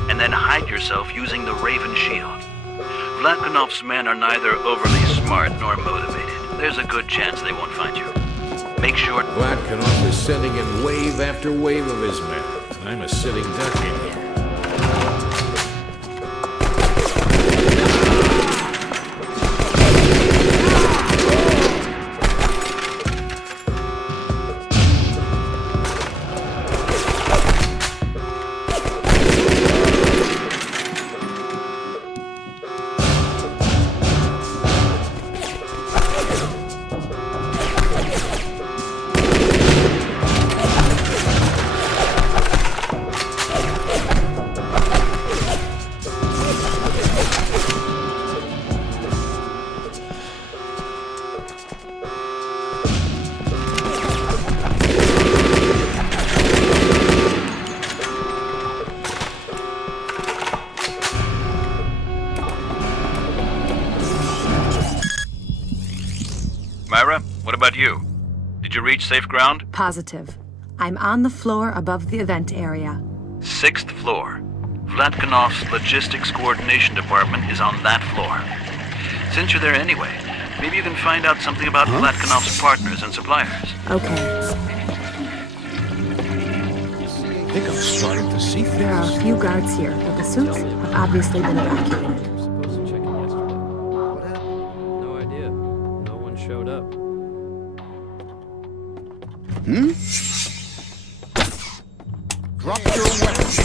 and then hide yourself using the Raven shield. Vlatkonov's men are neither overly smart nor motivated. There's a good chance they won't find you. Make sure... Vlatkonov is sending in wave after wave of his men, and I'm a sitting duck in here. what about you? Did you reach safe ground? Positive. I'm on the floor above the event area. 6th floor. Vlatkanov's logistics coordination department is on that floor. Since you're there anyway, maybe you can find out something about Vlatkanov's partners and suppliers. Okay. I think I'm starting to see There are things. a few guards here, but the suits have obviously been evacuated. We were supposed to check it yesterday. What happened? No idea. No one showed up. Drop your weapons.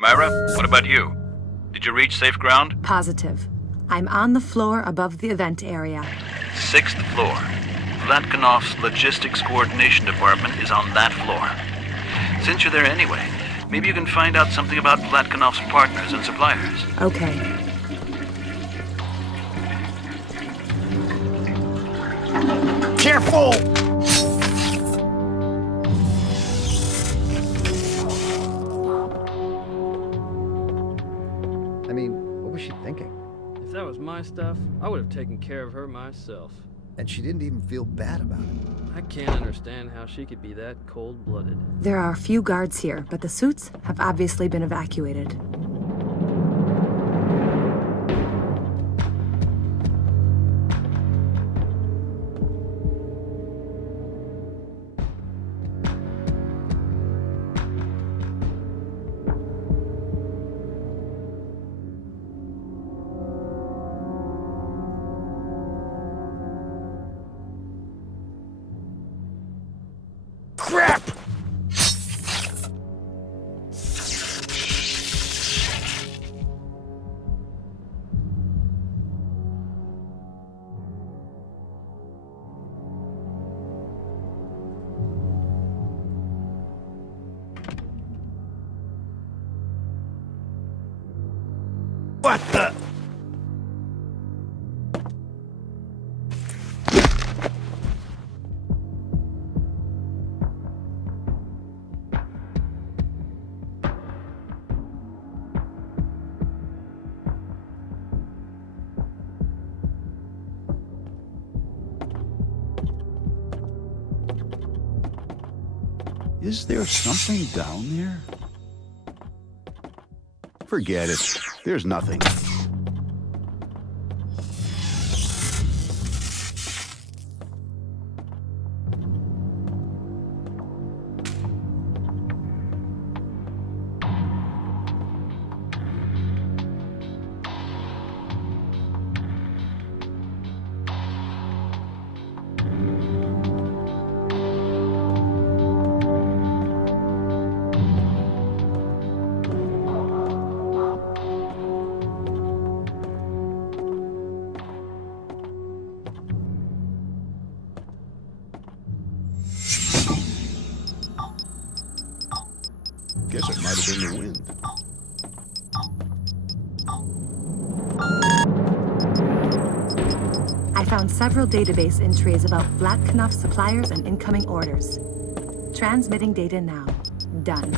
Myra, what about you? Did you reach safe ground? Positive. I'm on the floor above the event area. 6th floor. Vlatkanov's logistics coordination department is on that floor. Since you're there anyway, maybe you can find out something about Vlatkanov's partners and suppliers. Okay. Careful! I mean, what was she thinking? If that was my stuff, I would have taken care of her myself. And she didn't even feel bad about it. I can't understand how she could be that cold-blooded. There are a few guards here, but the suits have obviously been evacuated. Crap! What the? Is there something down there? Forget it. There's nothing. Guess it might have been the wind. I found several database entries about Vlatkanov suppliers and incoming orders. Transmitting data now. Done.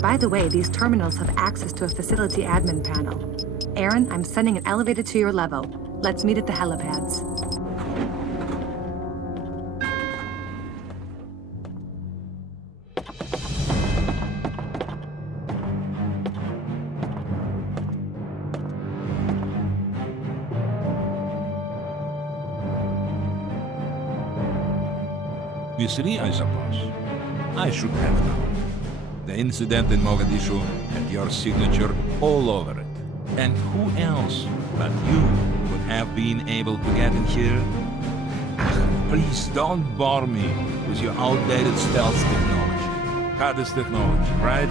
By the way, these terminals have access to a facility admin panel. Aaron, I'm sending an elevator to your level. Let's meet at the helipads. Miss Lee, I suppose. I should have known. The incident in Mogadishu had your signature all over it. And who else but you would have been able to get in here? Please don't bore me with your outdated stealth technology. Hardest technology, right?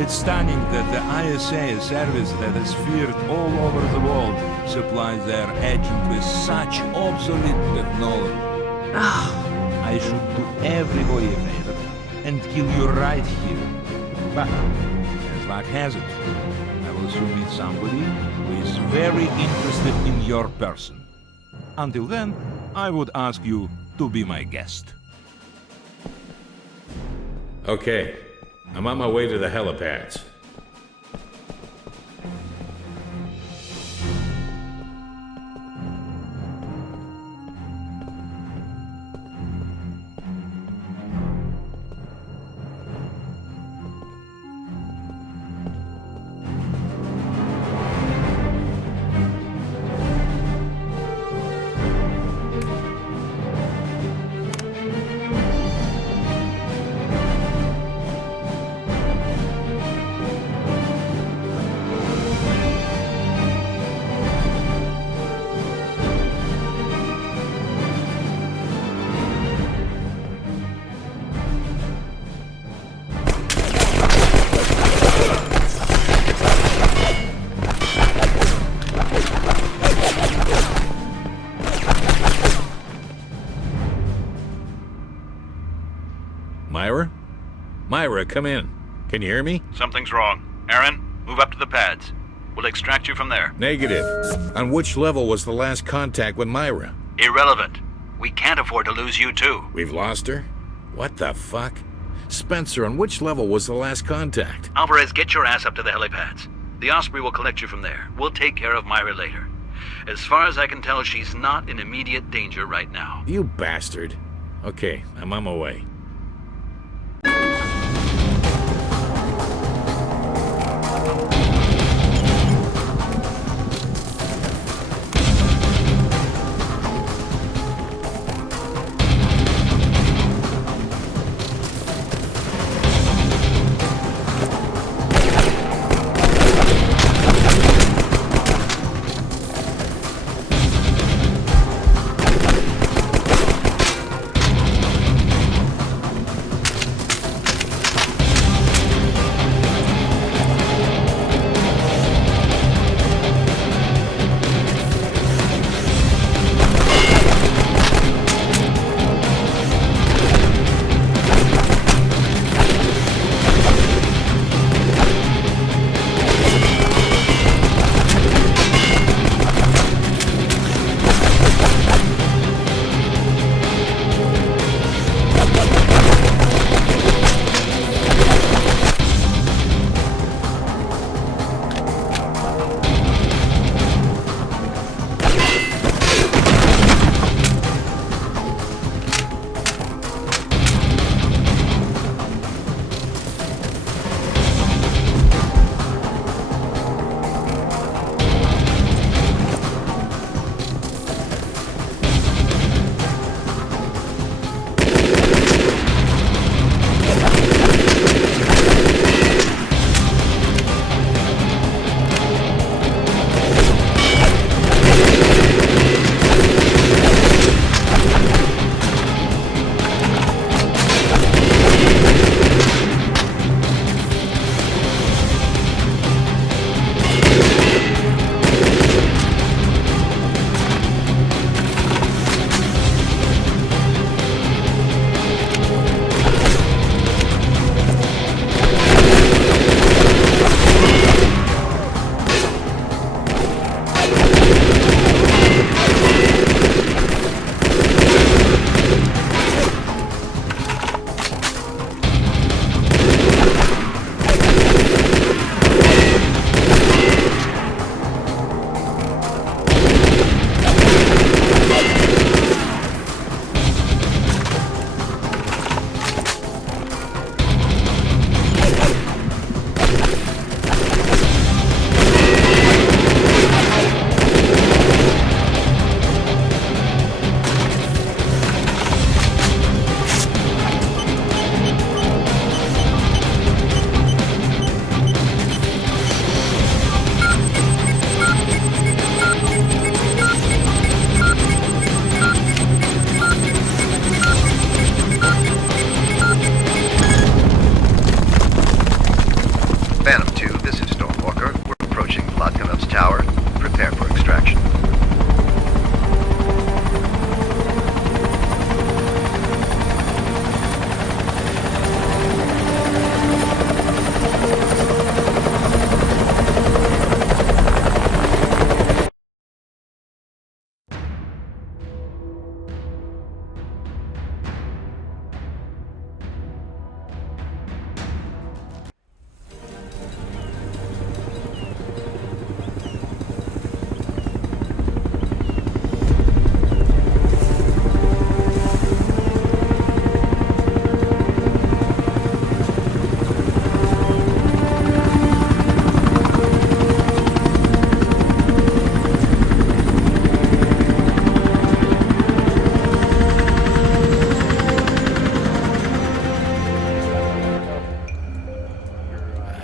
It's stunning that the ISA, a service that has feared all over the world, supplies their agent with such obsolete technology. I should do everybody a favor and kill you right here. But, as as luck has it, I will soon meet somebody who is very interested in your person. Until then, I would ask you to be my guest. Okay, I'm on my way to the helipads. Myra? Myra, come in. Can you hear me? Something's wrong. Aaron, move up to the pads. We'll extract you from there. Negative. On which level was the last contact with Myra? Irrelevant. We can't afford to lose you too. We've lost her? What the fuck? Spencer, on which level was the last contact? Alvarez, get your ass up to the helipads. The Osprey will collect you from there. We'll take care of Myra later. As far as I can tell, she's not in immediate danger right now. You bastard. Okay, I'm on my way.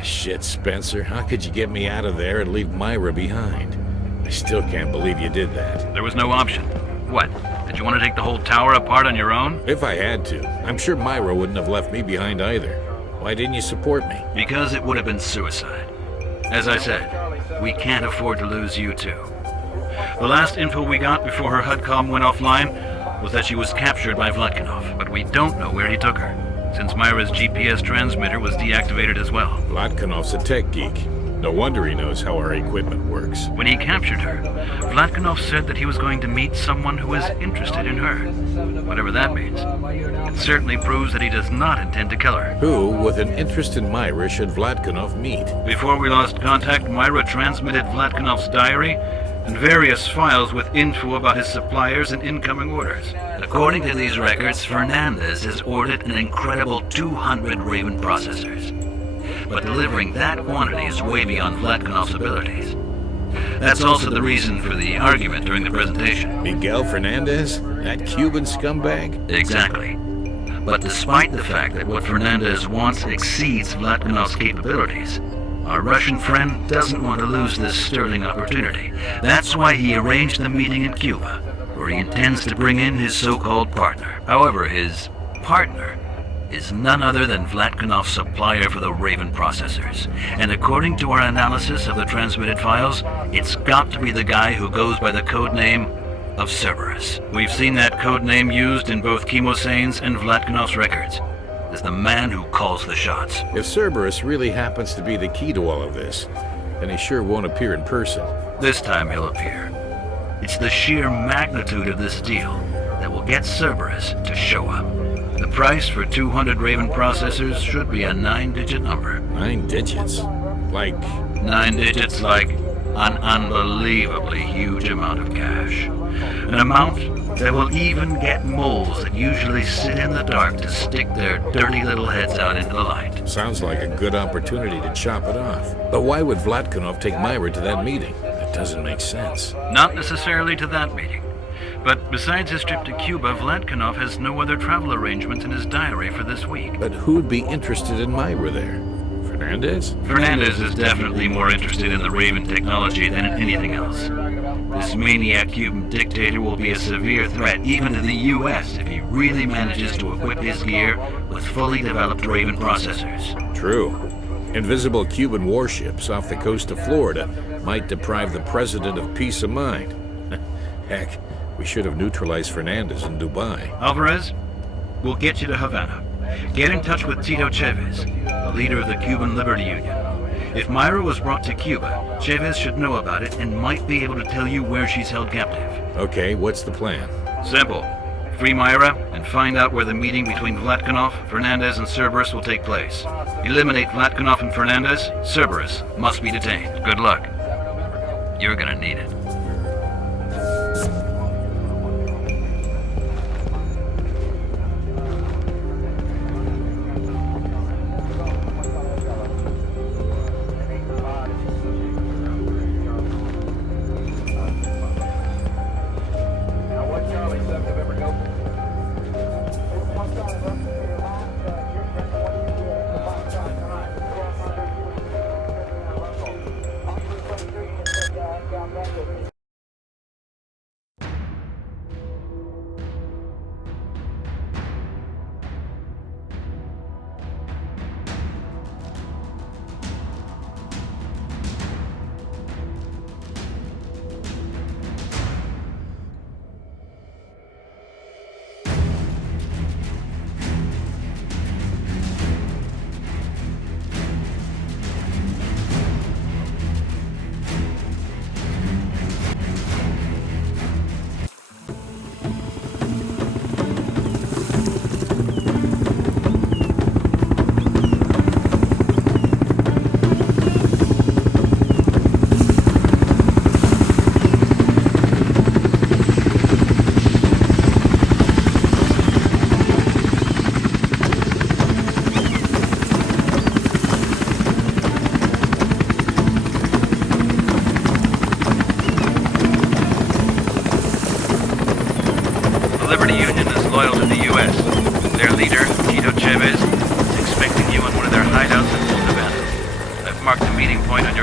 Shit, Spencer. How could you get me out of there and leave Myra behind? I still can't believe you did that. There was no option. What? Did you want to take the whole tower apart on your own? If I had to, I'm sure Myra wouldn't have left me behind either. Why didn't you support me? Because it would have been suicide. As I said, we can't afford to lose you too. The last info we got before her HUD-COM went offline was that she was captured by Vlatkinov, but we don't know where he took her, since Myra's GPS transmitter was deactivated as well. Vlatkinov's a tech geek. No wonder he knows how our equipment works. When he captured her, Vlatkinov said that he was going to meet someone who is interested in her. Whatever that means. It certainly proves that he does not intend to kill her. Who, with an interest in Myra, should Vlatkinov meet? Before we lost contact, Myra transmitted Vlatkinov's diary and various files with info about his suppliers and incoming orders. According to these records, Fernandez has ordered an incredible 200 Raven processors. But delivering that quantity is way beyond Vlatkinov's abilities. That's also the reason for the argument during the presentation. Miguel Fernandez? That Cuban scumbag? Exactly. But despite the fact that what Fernandez wants exceeds Vlatkinov's capabilities, our Russian friend doesn't want to lose this sterling opportunity. That's why he arranged the meeting in Cuba, where he intends to bring in his so-called partner. However, his partner is none other than Vlatkinov's supplier for the Raven processors. And according to our analysis of the transmitted files, it's got to be the guy who goes by the code name of Cerberus. We've seen that code name used in both Chemosane's and Vlatkinov's records as the man who calls the shots. If Cerberus really happens to be the key to all of this, then he sure won't appear in person. This time he'll appear. It's the sheer magnitude of this deal that will get Cerberus to show up. The price for 200 Raven processors should be a 9-digit number. 9 digits? Like... 9 digits like an unbelievably huge amount of cash. An amount that will even get moles that usually sit in the dark to stick their dirty little heads out into the light. Sounds like a good opportunity to chop it off. But why would Vlatkinov take Myra to that meeting? That doesn't make sense. Not necessarily to that meeting. But besides his trip to Cuba, Vlatkinov has no other travel arrangements in his diary for this week. But who'd be interested in Myra there? Fernandez? Fernandez is definitely more interested in the Raven technology than in anything else. This maniac Cuban dictator will be a severe threat even to the U.S. if he really manages to equip his gear with fully developed Raven processors. True. Invisible Cuban warships off the coast of Florida might deprive the president of peace of mind. Heck, we should have neutralized Fernandez in Dubai. Alvarez, we'll get you to Havana. Get in touch with Tito Chavez, the leader of the Cuban Liberty Union. If Myra was brought to Cuba, Chavez should know about it and might be able to tell you where she's held captive. Okay, what's the plan? Simple. Free Myra and find out where the meeting between Vlatkinov, Fernandez, and Cerberus will take place. Eliminate Vlatkinov and Fernandez, Cerberus must be detained. Good luck. You're gonna need it.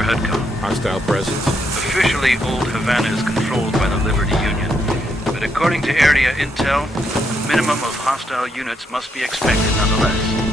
HUDCOM. Hostile presence? Officially, Old Havana is controlled by the Liberty Union, but according to area intel, a minimum of hostile units must be expected nonetheless.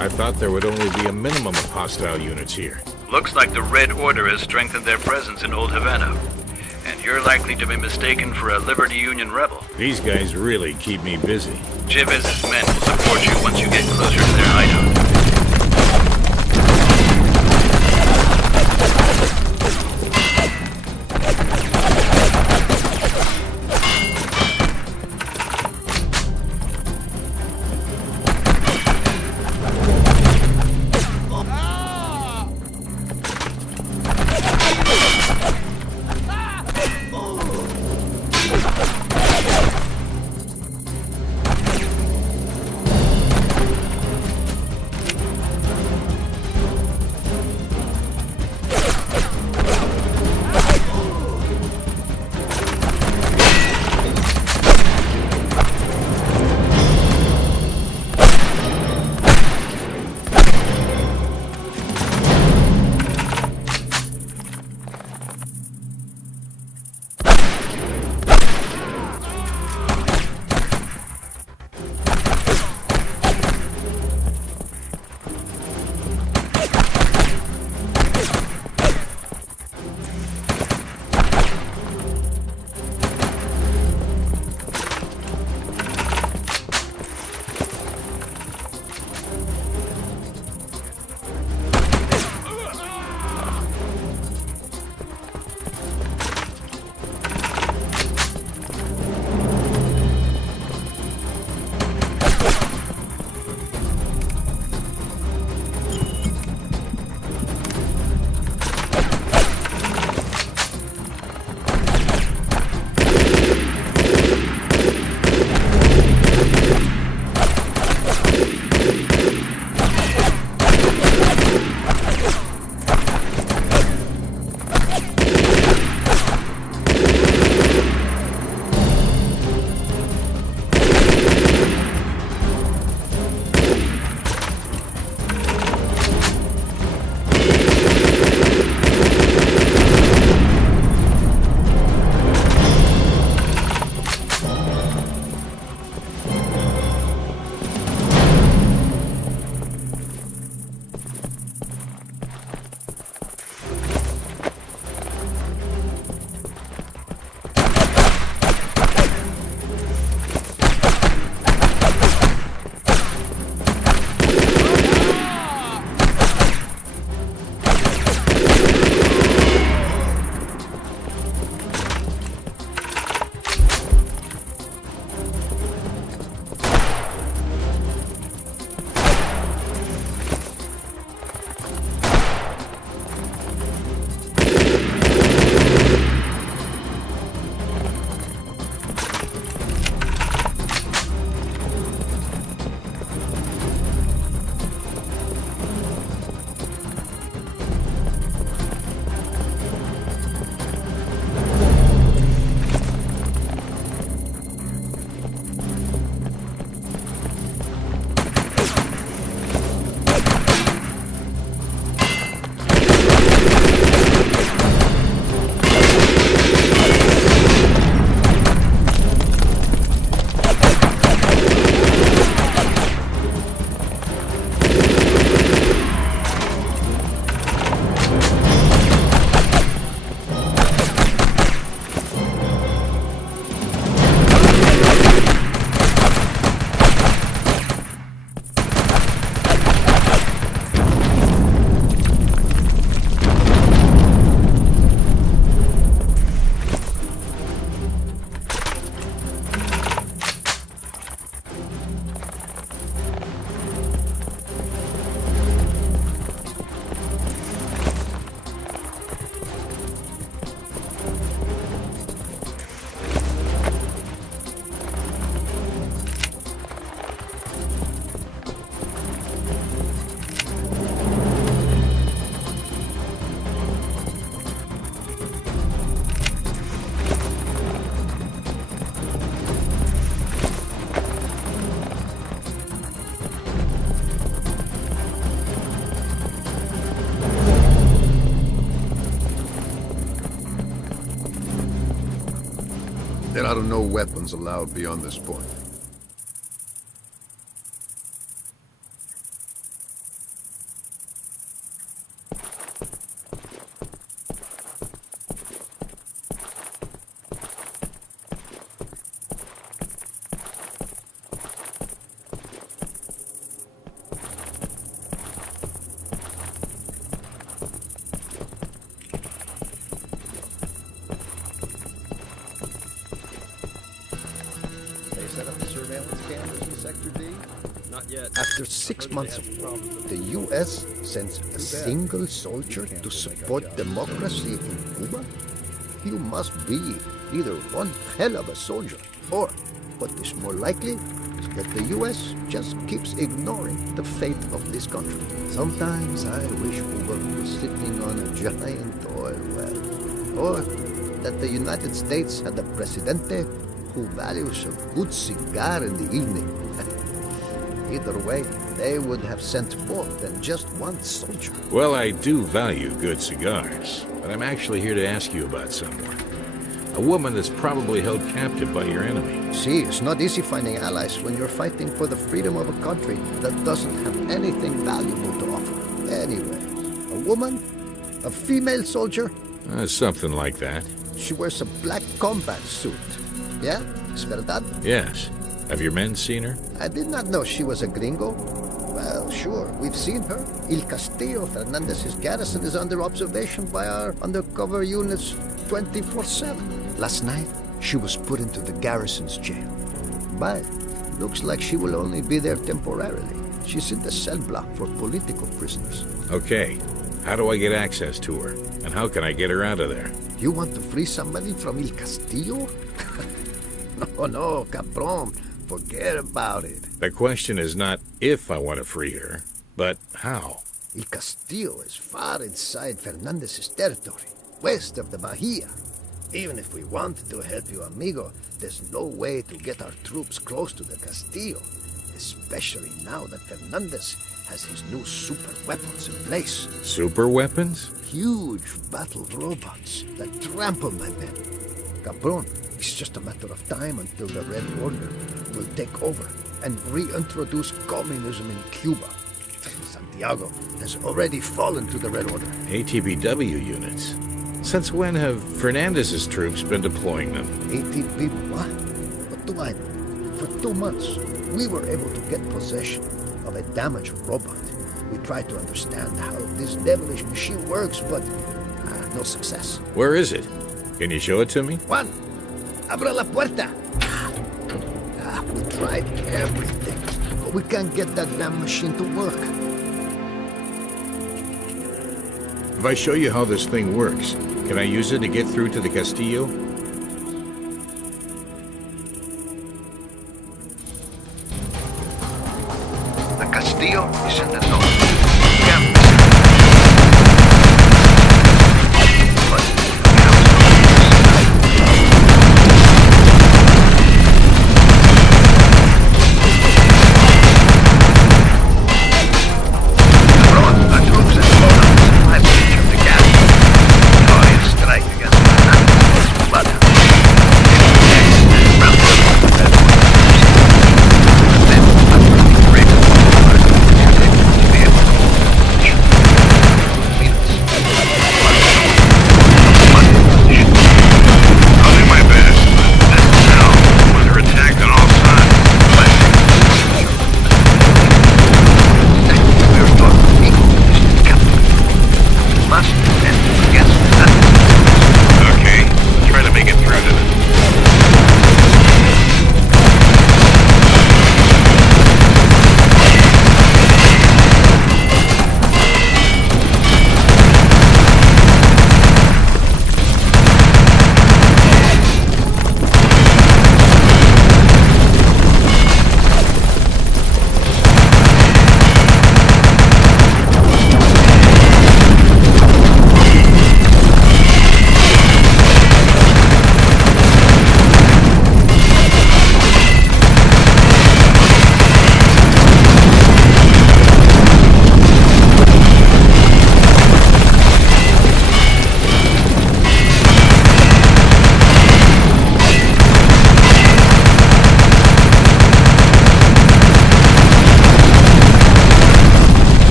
I thought there would only be a minimum of hostile units here. Looks like the Red Order has strengthened their presence in Old Havana. And you're likely to be mistaken for a Liberty Union rebel. These guys really keep me busy. Chavez's men will support you once you get closer to their hideout. There are no weapons allowed beyond this point. After 6 months of war, the U.S. sends a single soldier to support democracy in Cuba? You must be either one hell of a soldier, or, what is more likely, is that the U.S. just keeps ignoring the fate of this country. Sometimes I wish Cuba was sitting on a giant oil well, or that the United States had a presidente who values a good cigar in the evening. Either way, they would have sent more than just one soldier. Well, I do value good cigars, but I'm actually here to ask you about someone. A woman that's probably held captive by your enemy. See, it's not easy finding allies when you're fighting for the freedom of a country that doesn't have anything valuable to offer. Anyway, a woman? A female soldier? Something like that. She wears a black combat suit. Yeah? Es verdad? Yes. Have your men seen her? I did not know she was a gringo. Well, sure, we've seen her. El Castillo, Fernandez's garrison, is under observation by our undercover units 24/7. Last night, she was put into the garrison's jail. But looks like she will only be there temporarily. She's in the cell block for political prisoners. Okay. How do I get access to her? And how can I get her out of there? You want to free somebody from El Castillo? No, cabron. Forget about it. The question is not if I want to free her, but how. El Castillo is far inside Fernandez's territory, west of the Bahia. Even if we wanted to help you, amigo, there's no way to get our troops close to the Castillo, especially now that Fernandez has his new super weapons in place. Super weapons? Huge battle robots that trample my men. Cabron, it's just a matter of time until the Red Order will take over and reintroduce communism in Cuba. Santiago has already fallen to the Red Order. ATBW units? Since when have Fernandez's troops been deploying them? ATB what? What do I know? For 2 months, we were able to get possession of a damaged robot. We tried to understand how this devilish machine works, but no success. Where is it? Can you show it to me? Juan, abra la puerta. We tried everything, but we can't get that damn machine to work. If I show you how this thing works, can I use it to get through to the Castillo? The Castillo is in the north. Yeah.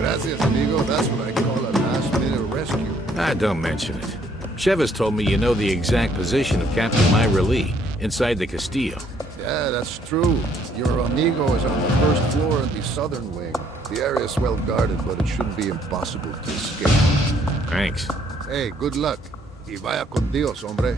Gracias, amigo. That's what I call a last-minute rescue. Ah, don't mention it. Cheva's told me you know the exact position of Captain Myra Lee, inside the Castillo. Yeah, that's true. Your amigo is on the first floor in the southern wing. The area is well guarded, but it shouldn't be impossible to escape. Thanks. Hey, good luck. Y vaya con Dios, hombre.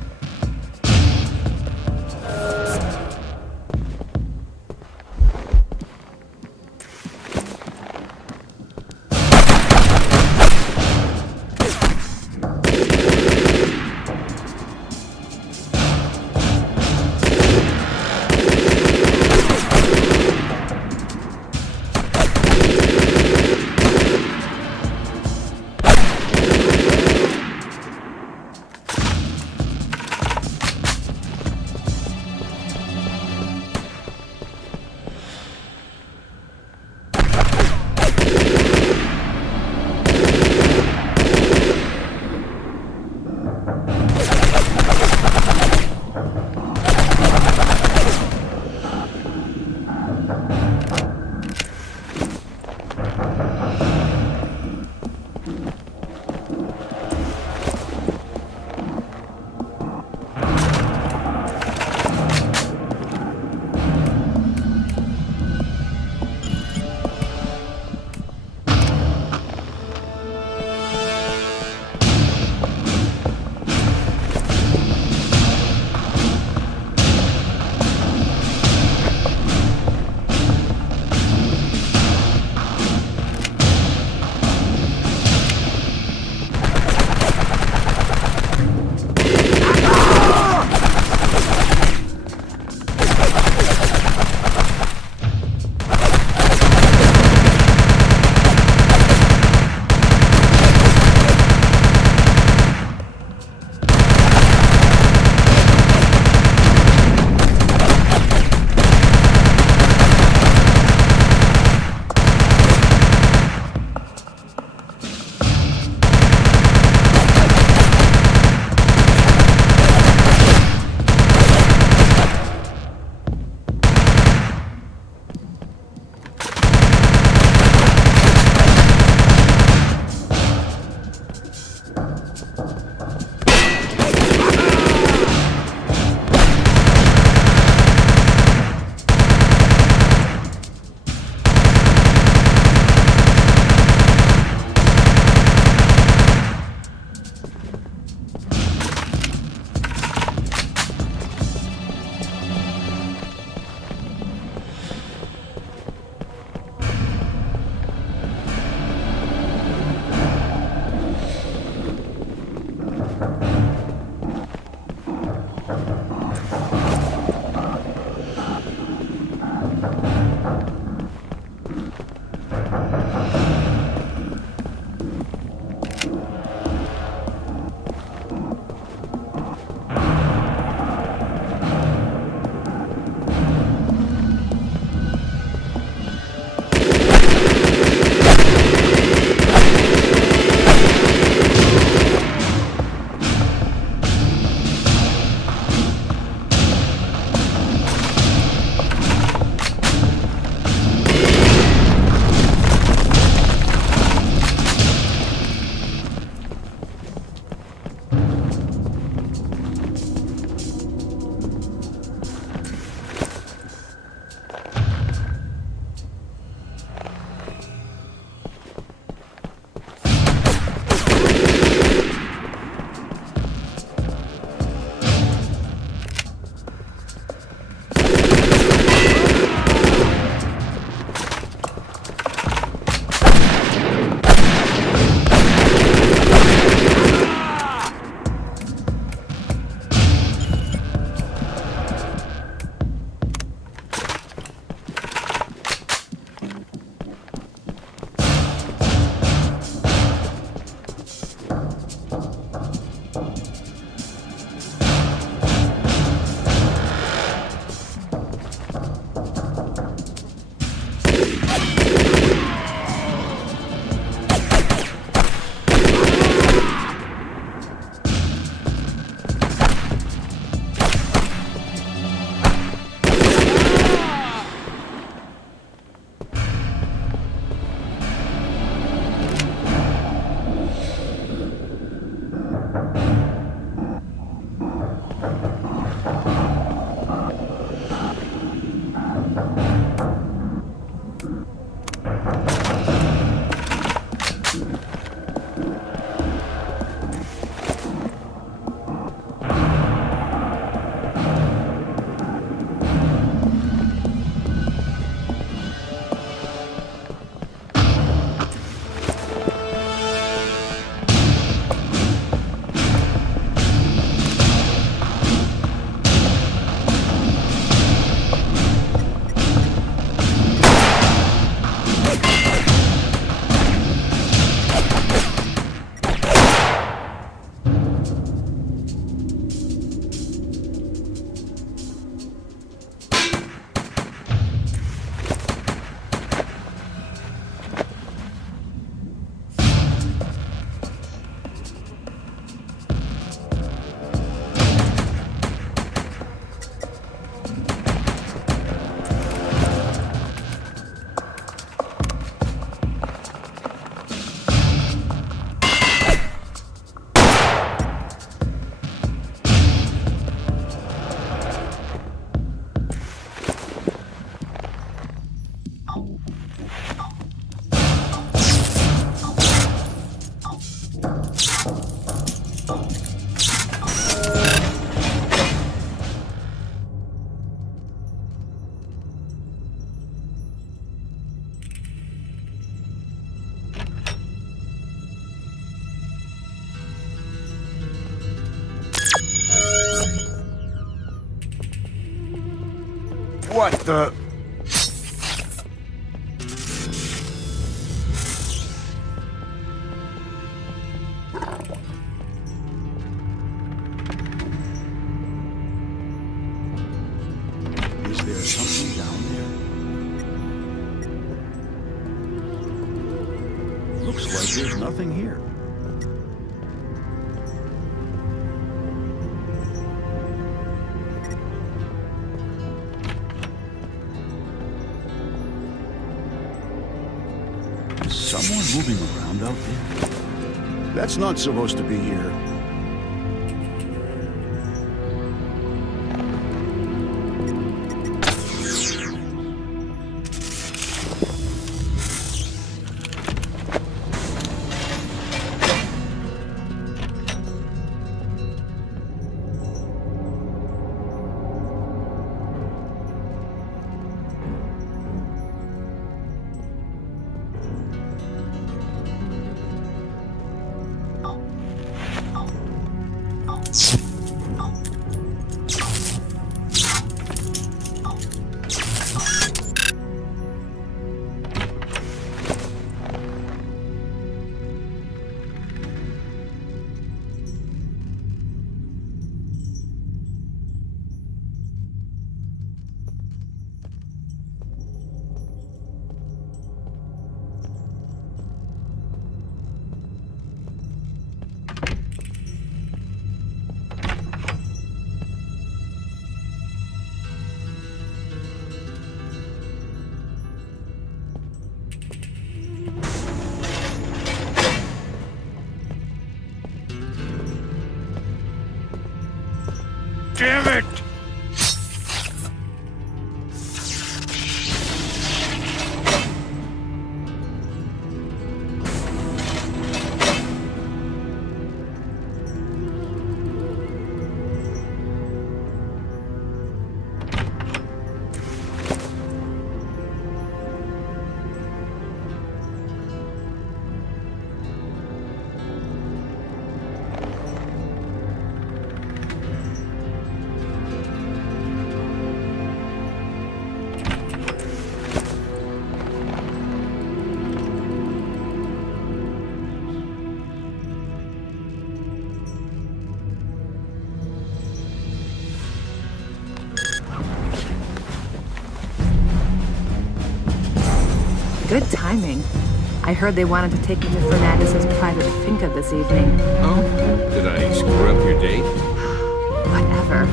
What the? Is there something down there? Looks like there's nothing here. Someone moving around out there? That's not supposed to be here. Damn it! Good timing. I heard they wanted to take me to Fernandez's private finca this evening. Oh? Did I screw up your date? Whatever.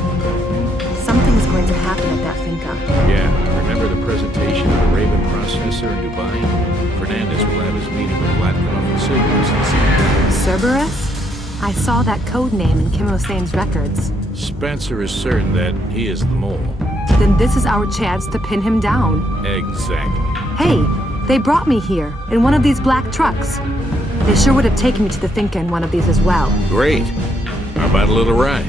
Something is going to happen at that finca. Yeah, remember the presentation of the Raven processor in Dubai? Fernandez will have his meeting with Latkov and Cerberus. Cerberus? I saw that code name in Kim Hossain's records. Spencer is certain that he is the mole. then this is our chance to pin him down. Exactly. Hey, they brought me here in one of these black trucks. They sure would have taken me to the finca in one of these as well. Great. How about a little ride?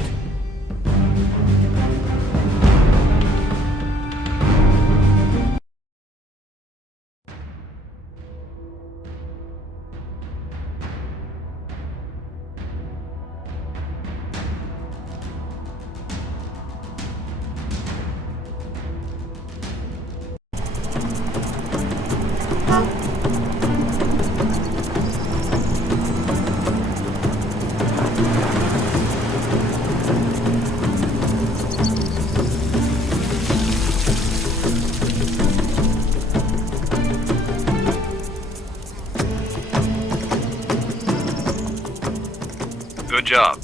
Good job.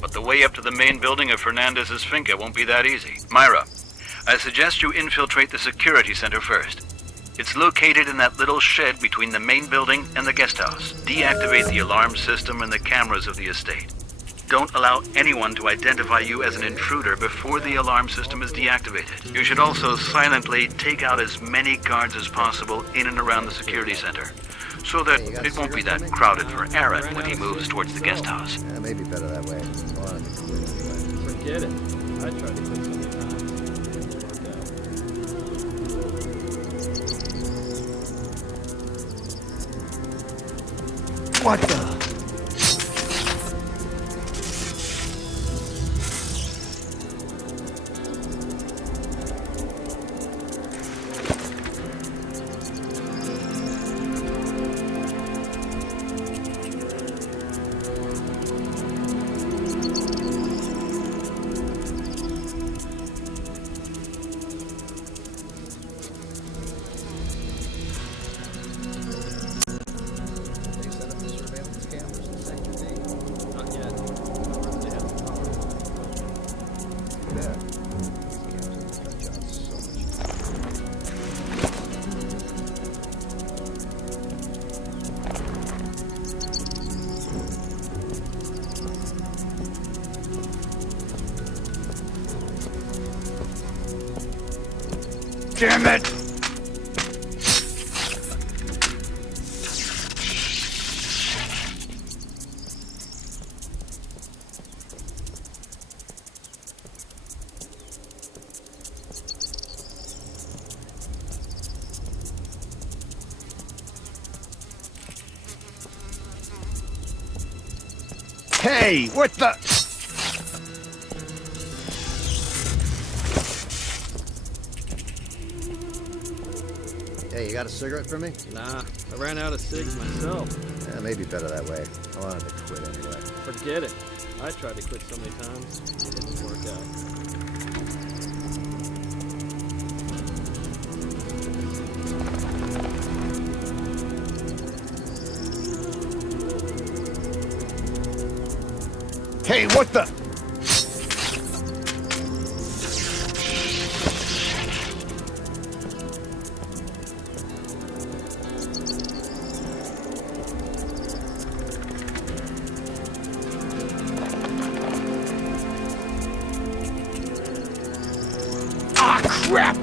But the way up to the main building of Fernandez's finca won't be that easy. Myra, I suggest you infiltrate the security center first. It's located in that little shed between the main building and the guest house. Deactivate the alarm system and the cameras of the estate. Don't allow anyone to identify you as an intruder before the alarm system is deactivated. You should also silently take out as many guards as possible in and around the security center, so that it won't be that crowded for Aaron when he moves towards the guest house. Yeah, maybe better that way. Well, I think we'll anyway. Forget it. I tried to quit so many times. It didn't work out. What the? Damn it! Hey, what the? Hey, you got a cigarette for me? Nah, I ran out of cigs myself. Yeah, maybe better that way. I wanted to quit anyway. Forget it. I tried to quit so many times. It didn't work out. Hey, what the? Ah, crap!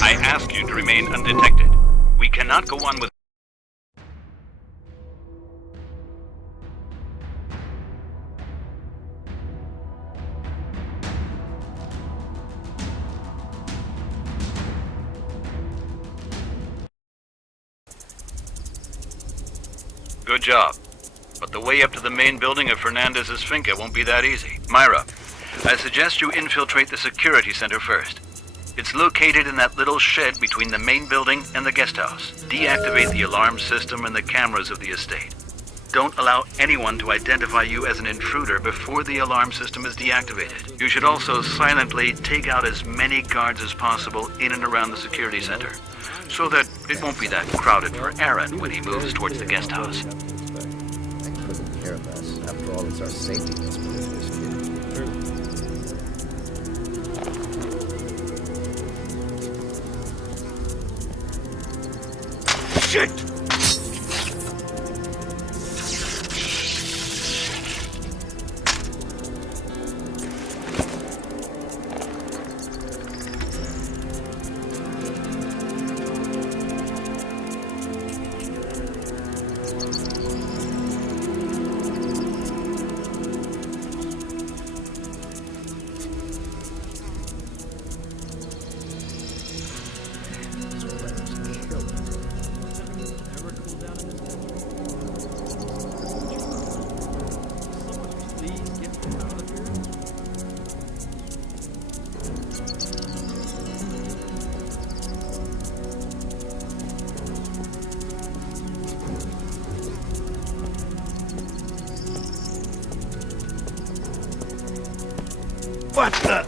I ask you to remain undetected. We cannot go on with... Good job. But the way up to the main building of Fernandez's finca won't be that easy. Myra, I suggest you infiltrate the security center first. It's located in that little shed between the main building and the guest house. Deactivate the alarm system and the cameras of the estate. Don't allow anyone to identify you as an intruder before the alarm system is deactivated. You should also silently take out as many guards as possible in and around the security center, so that it won't be that crowded for Aaron when he moves towards the guest house. I couldn't care less. After all, it's our safety that's put in this kid. Shit! What the?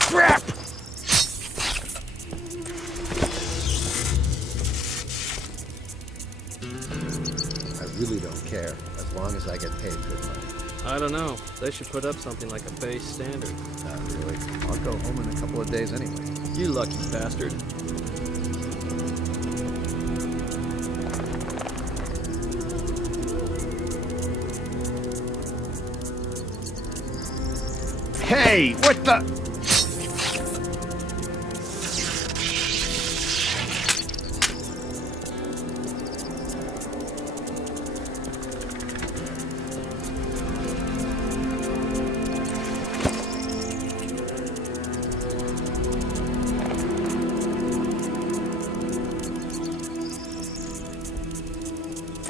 Crap! I really don't care, as long as I get paid good money. I don't know. They should put up something like a base standard. Not really. I'll go home in a couple of days anyway. You lucky bastard. Hey, what the?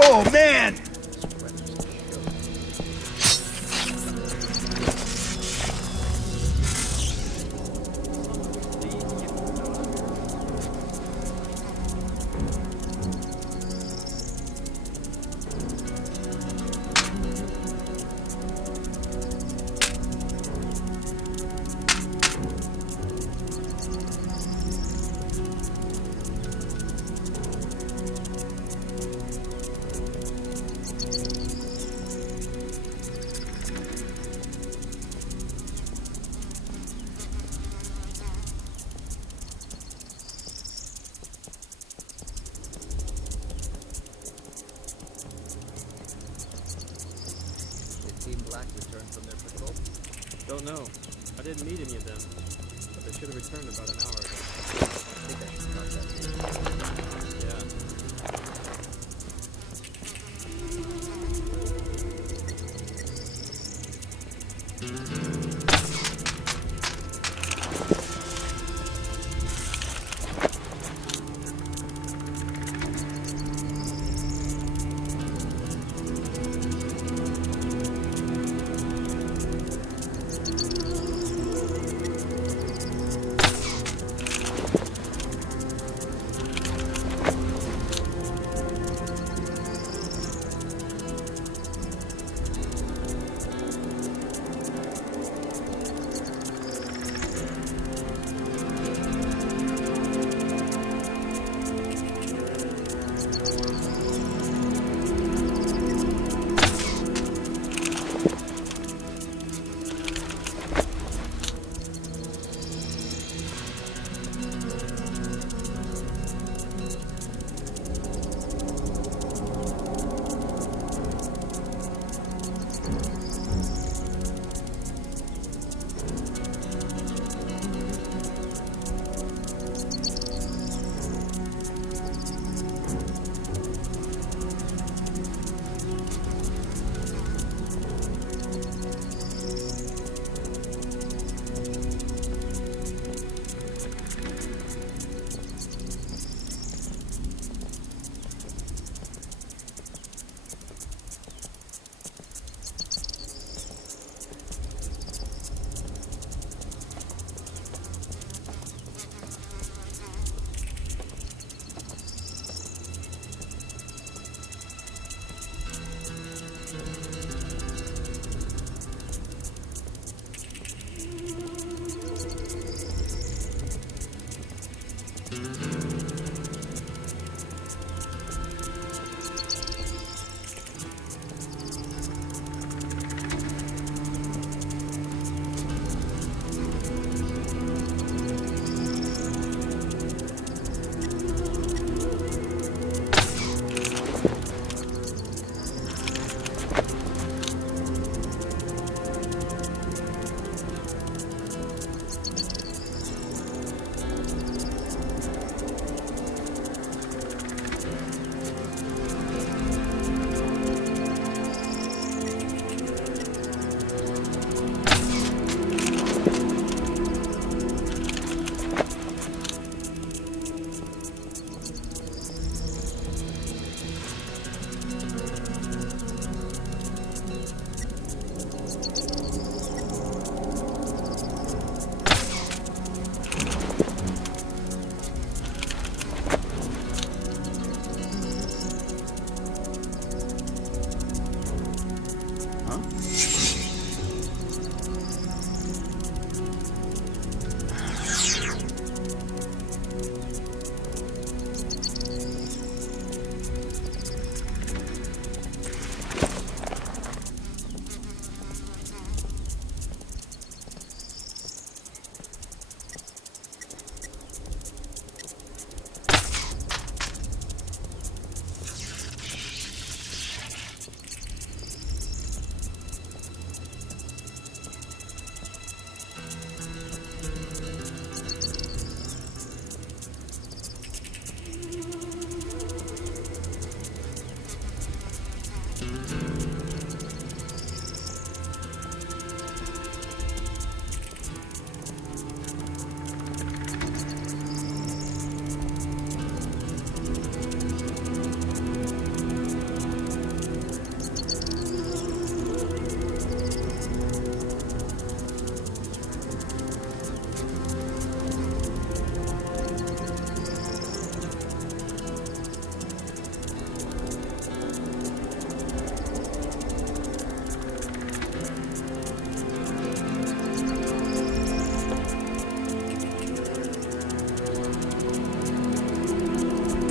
Oh, man! Don't know. I didn't meet any of them, but they should have returned about an hour ago. I think I should contact you. Yeah.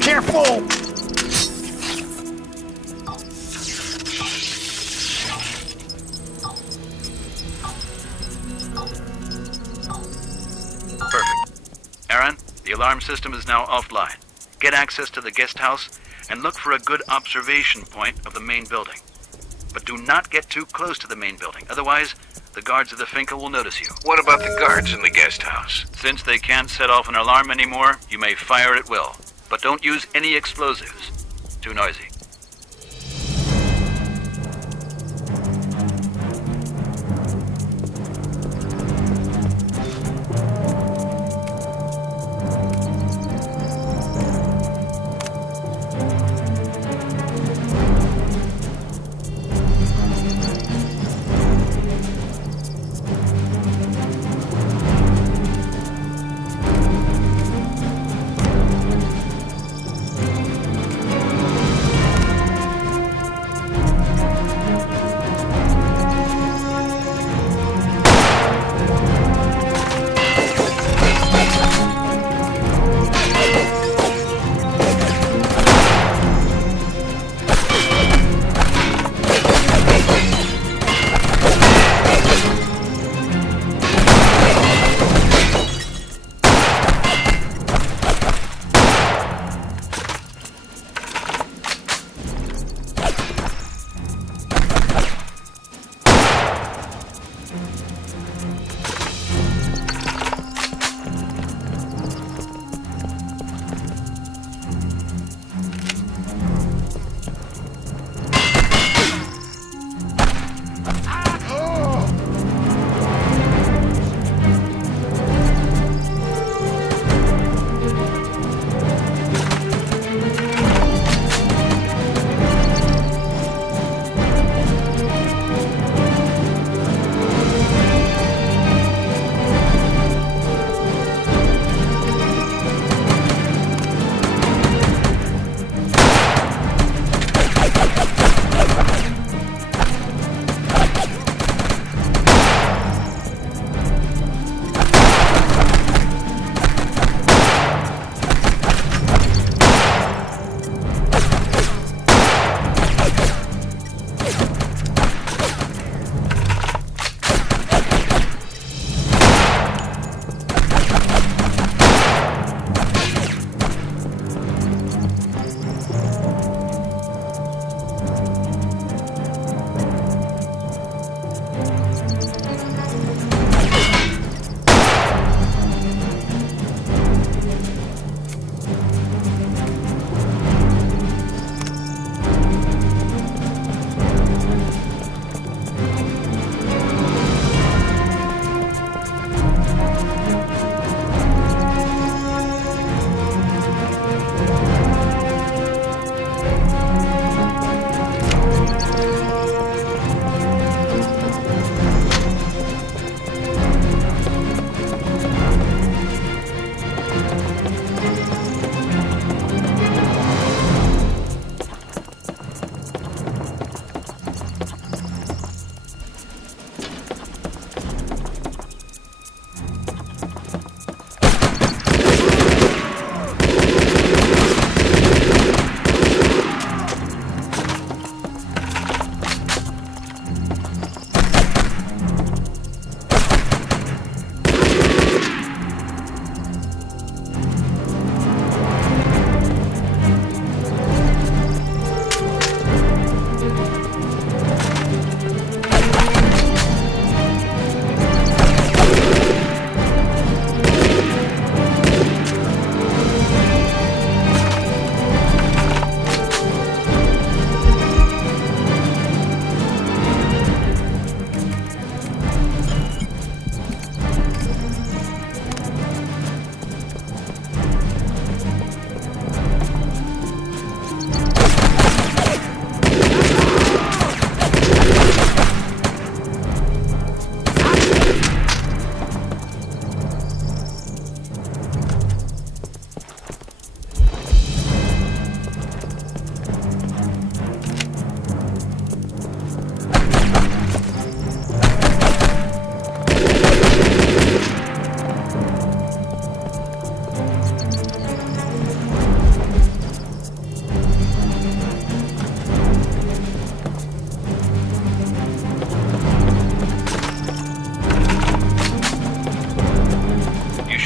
Careful! Perfect. Aaron, the alarm system is now offline. Get access to the guest house and look for a good observation point of the main building. But do not get too close to the main building, otherwise the guards of the finca will notice you. What about the guards in the guest house? Since they can't set off an alarm anymore, you may fire at will. But don't use any explosives. Too noisy.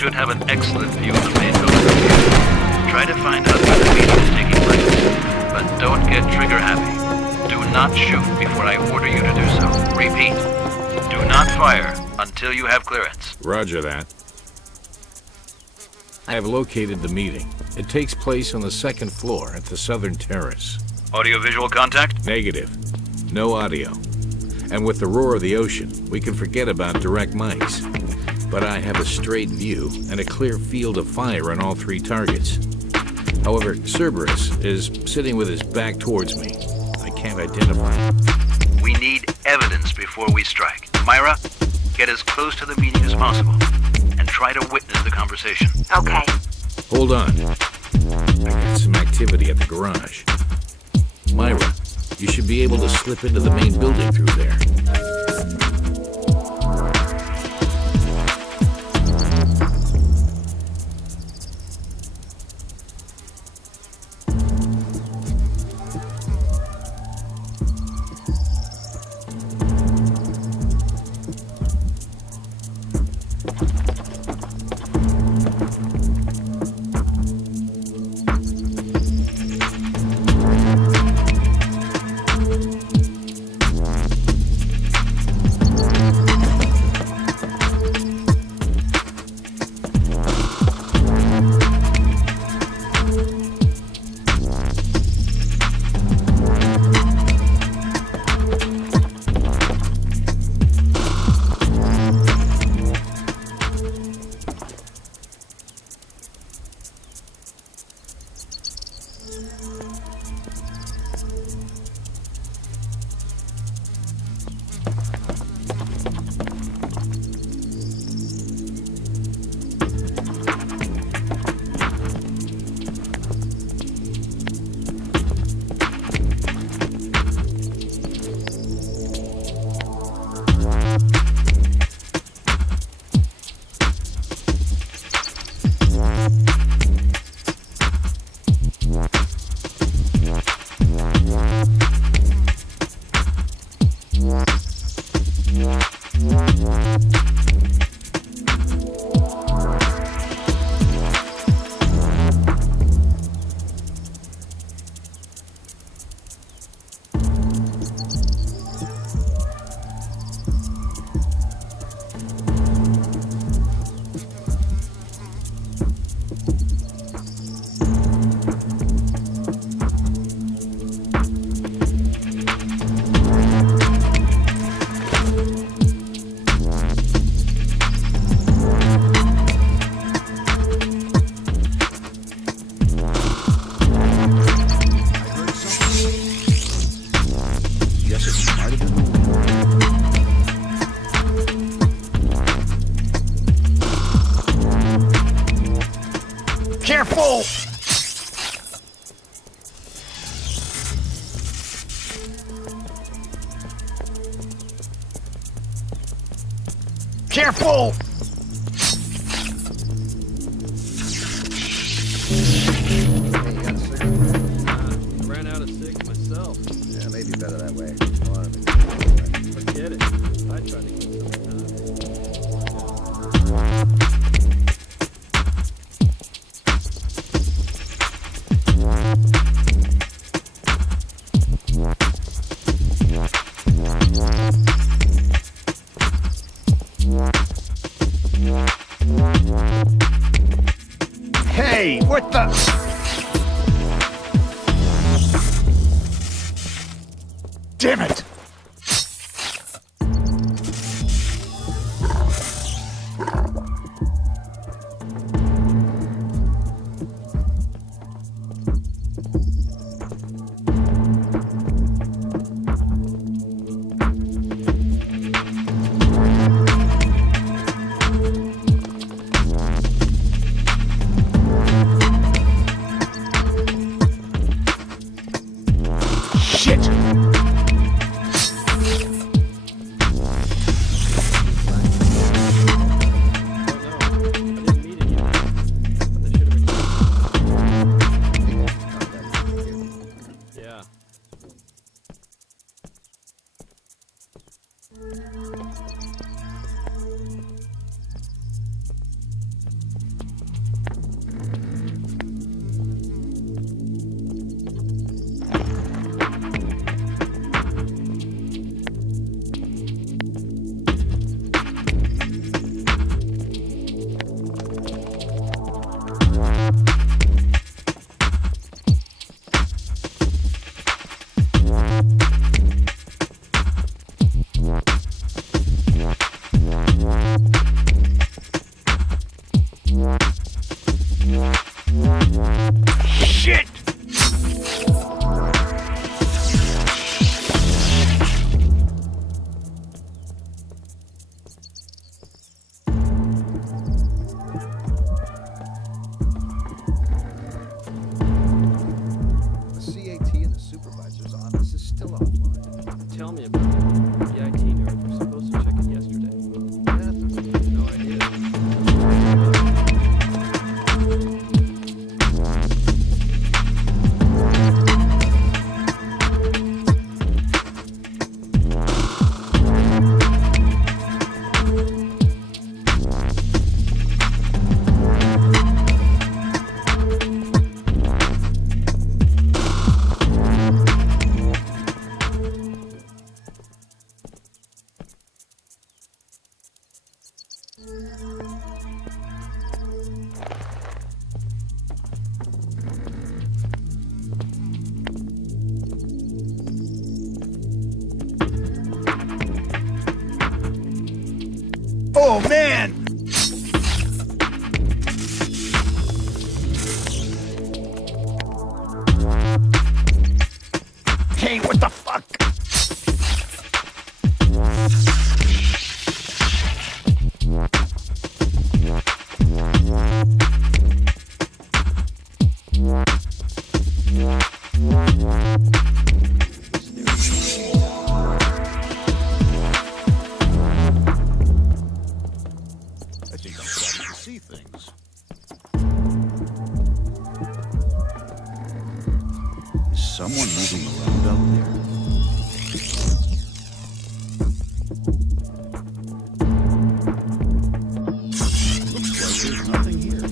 should have an excellent view of the main building. Try to find out where the meeting is taking place, but don't get trigger happy. Do not shoot before I order you to do so. Repeat, do not fire until you have clearance. Roger that. I have located the meeting. It takes place on the second floor at the southern terrace. Audio-visual contact? Negative. No audio. And with the roar of the ocean, we can forget about direct mics. But I have a straight view and a clear field of fire on all three targets. However, Cerberus is sitting with his back towards me. I can't identify him. We need evidence before we strike. Myra, get as close to the meeting as possible and try to witness the conversation. Okay. Hold on. I got some activity at the garage. Myra, you should be able to slip into the main building through there. Careful! Careful! I ran out of cigs myself. Yeah, maybe better that way. Forget it. I tried to keep something out. Hey, what the? Damn it! Shit! Shit! The CAT and the supervisor's office is still offline. Tell me about it. The IT nerds were supposed to check it yesterday. No idea. Oh, man! Hey, what the fuck? I think I'm starting to see things. Is someone moving around out there? Looks like there's nothing here.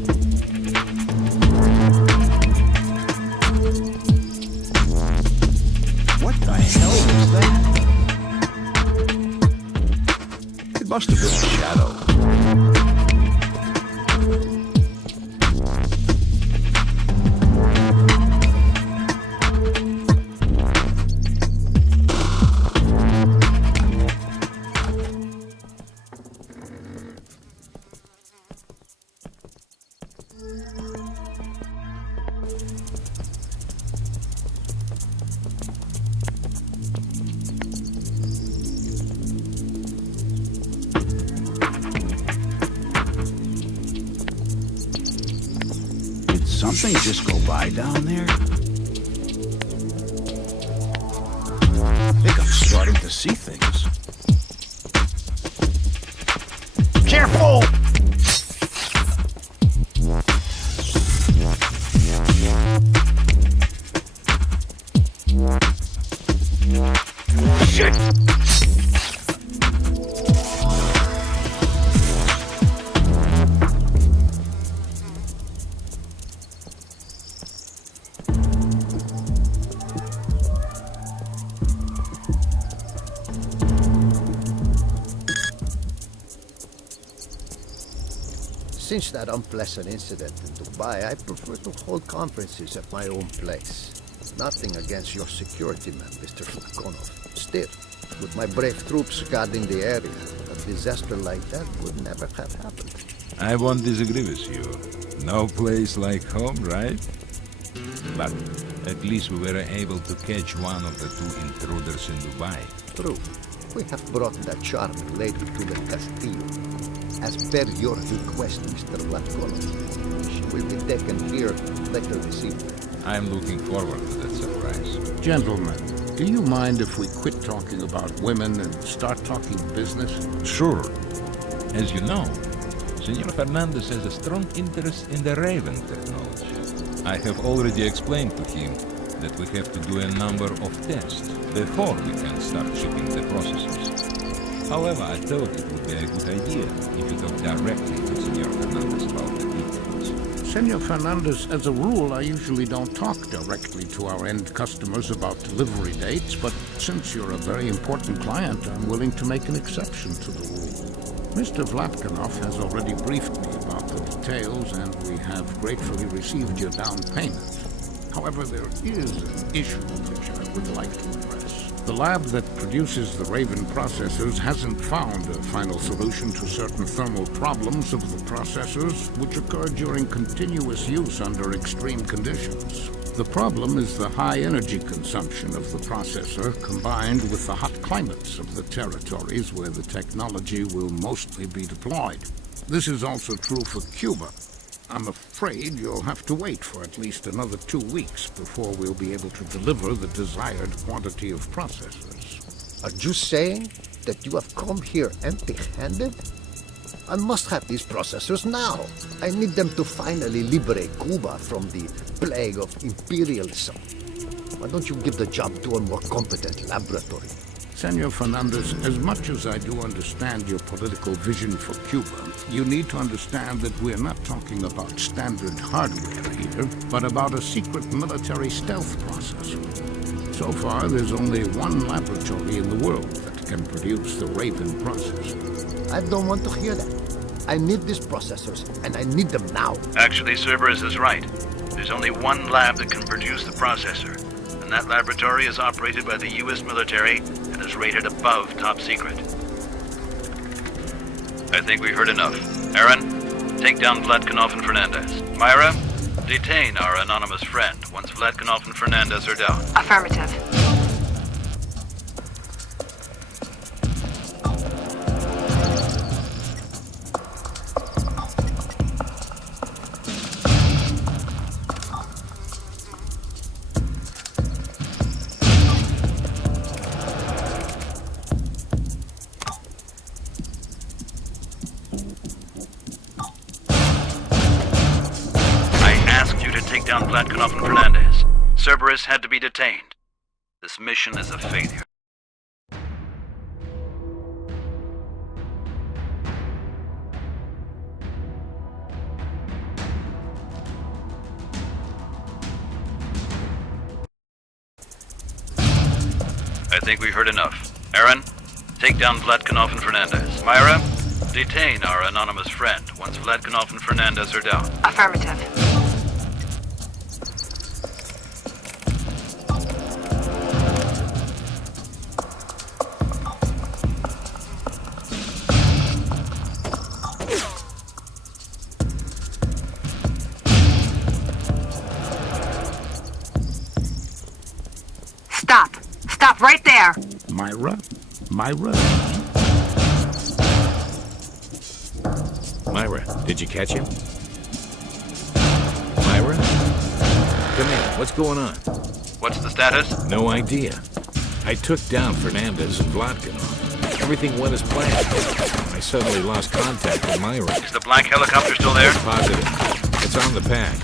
What the hell was that? It must have been a shadow. Did something just go by down there? I think I'm starting to see things. Careful! Shit! Since that unpleasant incident in Dubai, I prefer to hold conferences at my own place. Nothing against your security man, Mr. Flakonov. Still, with my brave troops guarding the area, a disaster like that would never have happened. I won't disagree with you. No place like home, right? But at least we were able to catch one of the two intruders in Dubai. True. We have brought that charming lady to the Castillo. As per your request, Mr. Flakonov, she will be taken here later this evening. I'm looking forward to that surprise. Gentlemen, do you mind if we quit talking about women and start talking business? Sure. As you know, Senor Fernandez has a strong interest in the Raven technology. I have already explained to him that we have to do a number of tests before we can start shipping the processors. However, I thought it would be a good idea if you talk directly to Senor Fernandez about the details. Senor Fernandez, as a rule, I usually don't talk directly to our end customers about delivery dates, but since you're a very important client, I'm willing to make an exception to the rule. Mr. Vlatkanov has already briefed me about the details, and we have gratefully received your down payment. However, there is an issue which I would like to address. The lab that produces the Raven processors hasn't found a final solution to certain thermal problems of the processors, which occur during continuous use under extreme conditions. The problem is the high energy consumption of the processor combined with the hot climates of the territories where the technology will mostly be deployed. This is also true for Cuba. I'm afraid you'll have to wait for at least another 2 weeks before we'll be able to deliver the desired quantity of processors. Are you saying that you have come here empty-handed? I must have these processors now. I need them to finally liberate Cuba from the plague of imperialism. Why don't you give the job to a more competent laboratory? Senor Fernandez, as much as I do understand your political vision for Cuba, you need to understand that we're not talking about standard hardware here, but about a secret military stealth processor. So far, there's only one laboratory in the world that can produce the Raven processor. I don't want to hear that. I need these processors, and I need them now. Actually, Cerberus is right. There's only one lab that can produce the processor, and that laboratory is operated by the U.S. military and is rated above top secret. I think we've heard enough. Aaron, take down Vladkanov and Fernandez. Myra, detain our anonymous friend once Vladkanov and Fernandez are down. Affirmative. Vladkanov and Fernandez. Cerberus had to be detained. This mission is a failure. I think we heard enough. Aaron, take down Vladkanov and Fernandez. Myra, detain our anonymous friend once Vladkanov and Fernandez are down. Affirmative. Stop! Stop right there! Myra? Myra? Myra, did you catch him? Myra? Come in, what's going on? What's the status? No idea. I took down Fernandez and Vladkanov. Everything went as planned. I suddenly lost contact with Myra. Is the black helicopter still there? Positive. It's on the pad.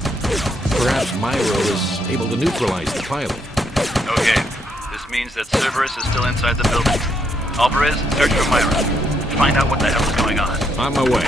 Perhaps Myra was able to neutralize the pilot. Okay. This means that Cerberus is still inside the building. Alvarez, search for Myra. Find out what the hell is going on. On my way.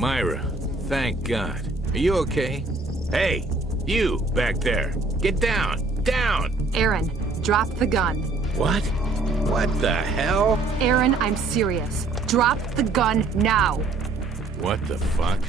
Myra, thank God. Are you okay? Hey, you back there. Get down, down! Aaron, drop the gun. What? What the hell? Aaron, I'm serious. Drop the gun now. What the fuck?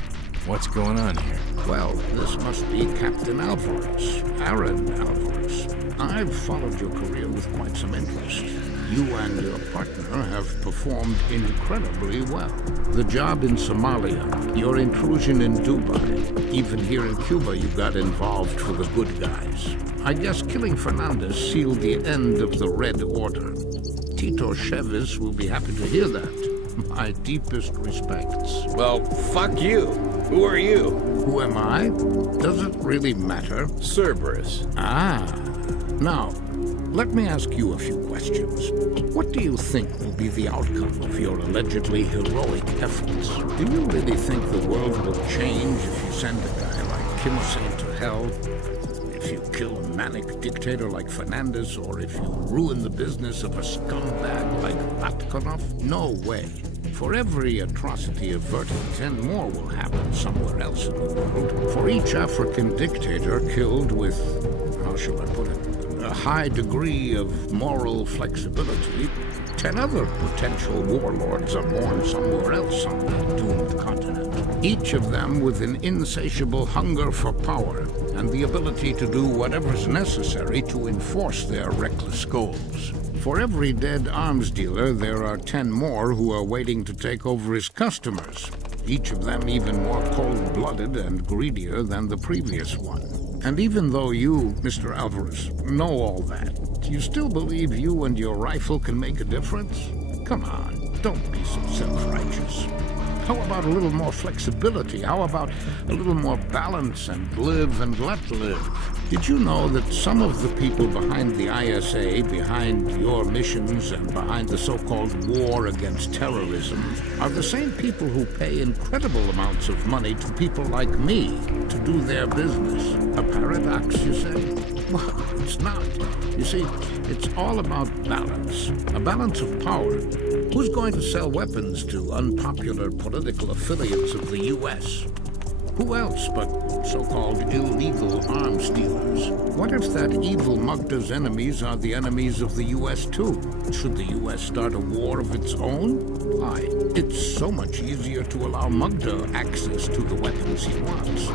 What's going on here? Well, this must be Captain Alvarez, Aaron Alvarez. I've followed your career with quite some interest. You and your partner have performed incredibly well. The job in Somalia, your intrusion in Dubai, even here in Cuba you got involved for the good guys. I guess killing Fernandez sealed the end of the Red Order. Tito Chavez will be happy to hear that. My deepest respects. Well, fuck you. Who are you? Who am I? Does it really matter? Cerberus. Ah. Now, let me ask you a few questions. What do you think will be the outcome of your allegedly heroic efforts? Do you really think the world will change if you send a guy like Kim Hussein to hell? If you kill a manic dictator like Fernandez, or if you ruin the business of a scumbag like Latkonov? No way. For every atrocity averted, 10 more will happen somewhere else in the world. For each African dictator killed with, how shall I put it, a high degree of moral flexibility, 10 other potential warlords are born somewhere else on that doomed continent. Each of them with an insatiable hunger for power and the ability to do whatever's necessary to enforce their reckless goals. For every dead arms dealer, there are 10 more who are waiting to take over his customers, each of them even more cold-blooded and greedier than the previous one. And even though you, Mr. Alvarez, know all that, you still believe you and your rifle can make a difference? Come on, don't be so self-righteous. How about a little more flexibility? How about a little more balance and live and let live? Did you know that some of the people behind the ISA, behind your missions, and behind the so-called war against terrorism are the same people who pay incredible amounts of money to people like me to do their business? A paradox, you say? Well, it's not. You see, it's all about balance. A balance of power. Who's going to sell weapons to unpopular political affiliates of the U.S.? Who else but so-called illegal arms dealers? What if that evil Magda's enemies are the enemies of the U.S. too? Should the U.S. start a war of its own? Why, it's so much easier to allow Magda access to the weapons he wants.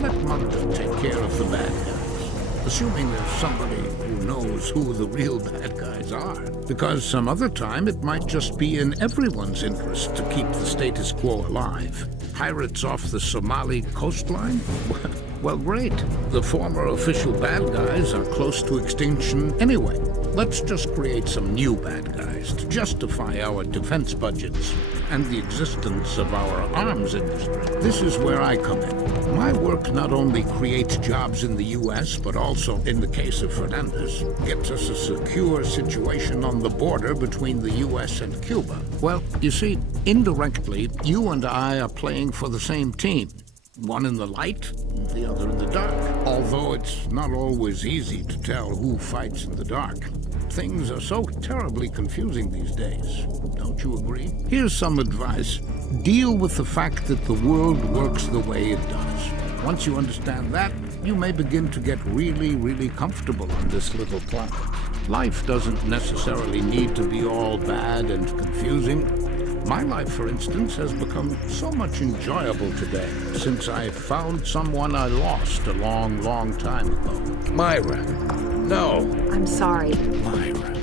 Let Magda take care of the bad guys, assuming there's somebody who knows who the real bad guys are. Because some other time it might just be in everyone's interest to keep the status quo alive. Pirates off the Somali coastline? Well, great. The former official bad guys are close to extinction anyway. Let's just create some new bad guys to justify our defense budgets and the existence of our arms industry. This is where I come in. My work not only creates jobs in the U.S., but also, in the case of Fernandez, gets us a secure situation on the border between the U.S. and Cuba. Well, you see, indirectly, you and I are playing for the same team. One in the light, the other in the dark. Although it's not always easy to tell who fights in the dark. Things are so terribly confusing these days. Don't you agree? Here's some advice. Deal with the fact that the world works the way it does. Once you understand that, you may begin to get really, really comfortable on this little planet. Life doesn't necessarily need to be all bad and confusing. My life, for instance, has become so much enjoyable today since I found someone I lost a long, long time ago. Myra, no. I'm sorry. Myra.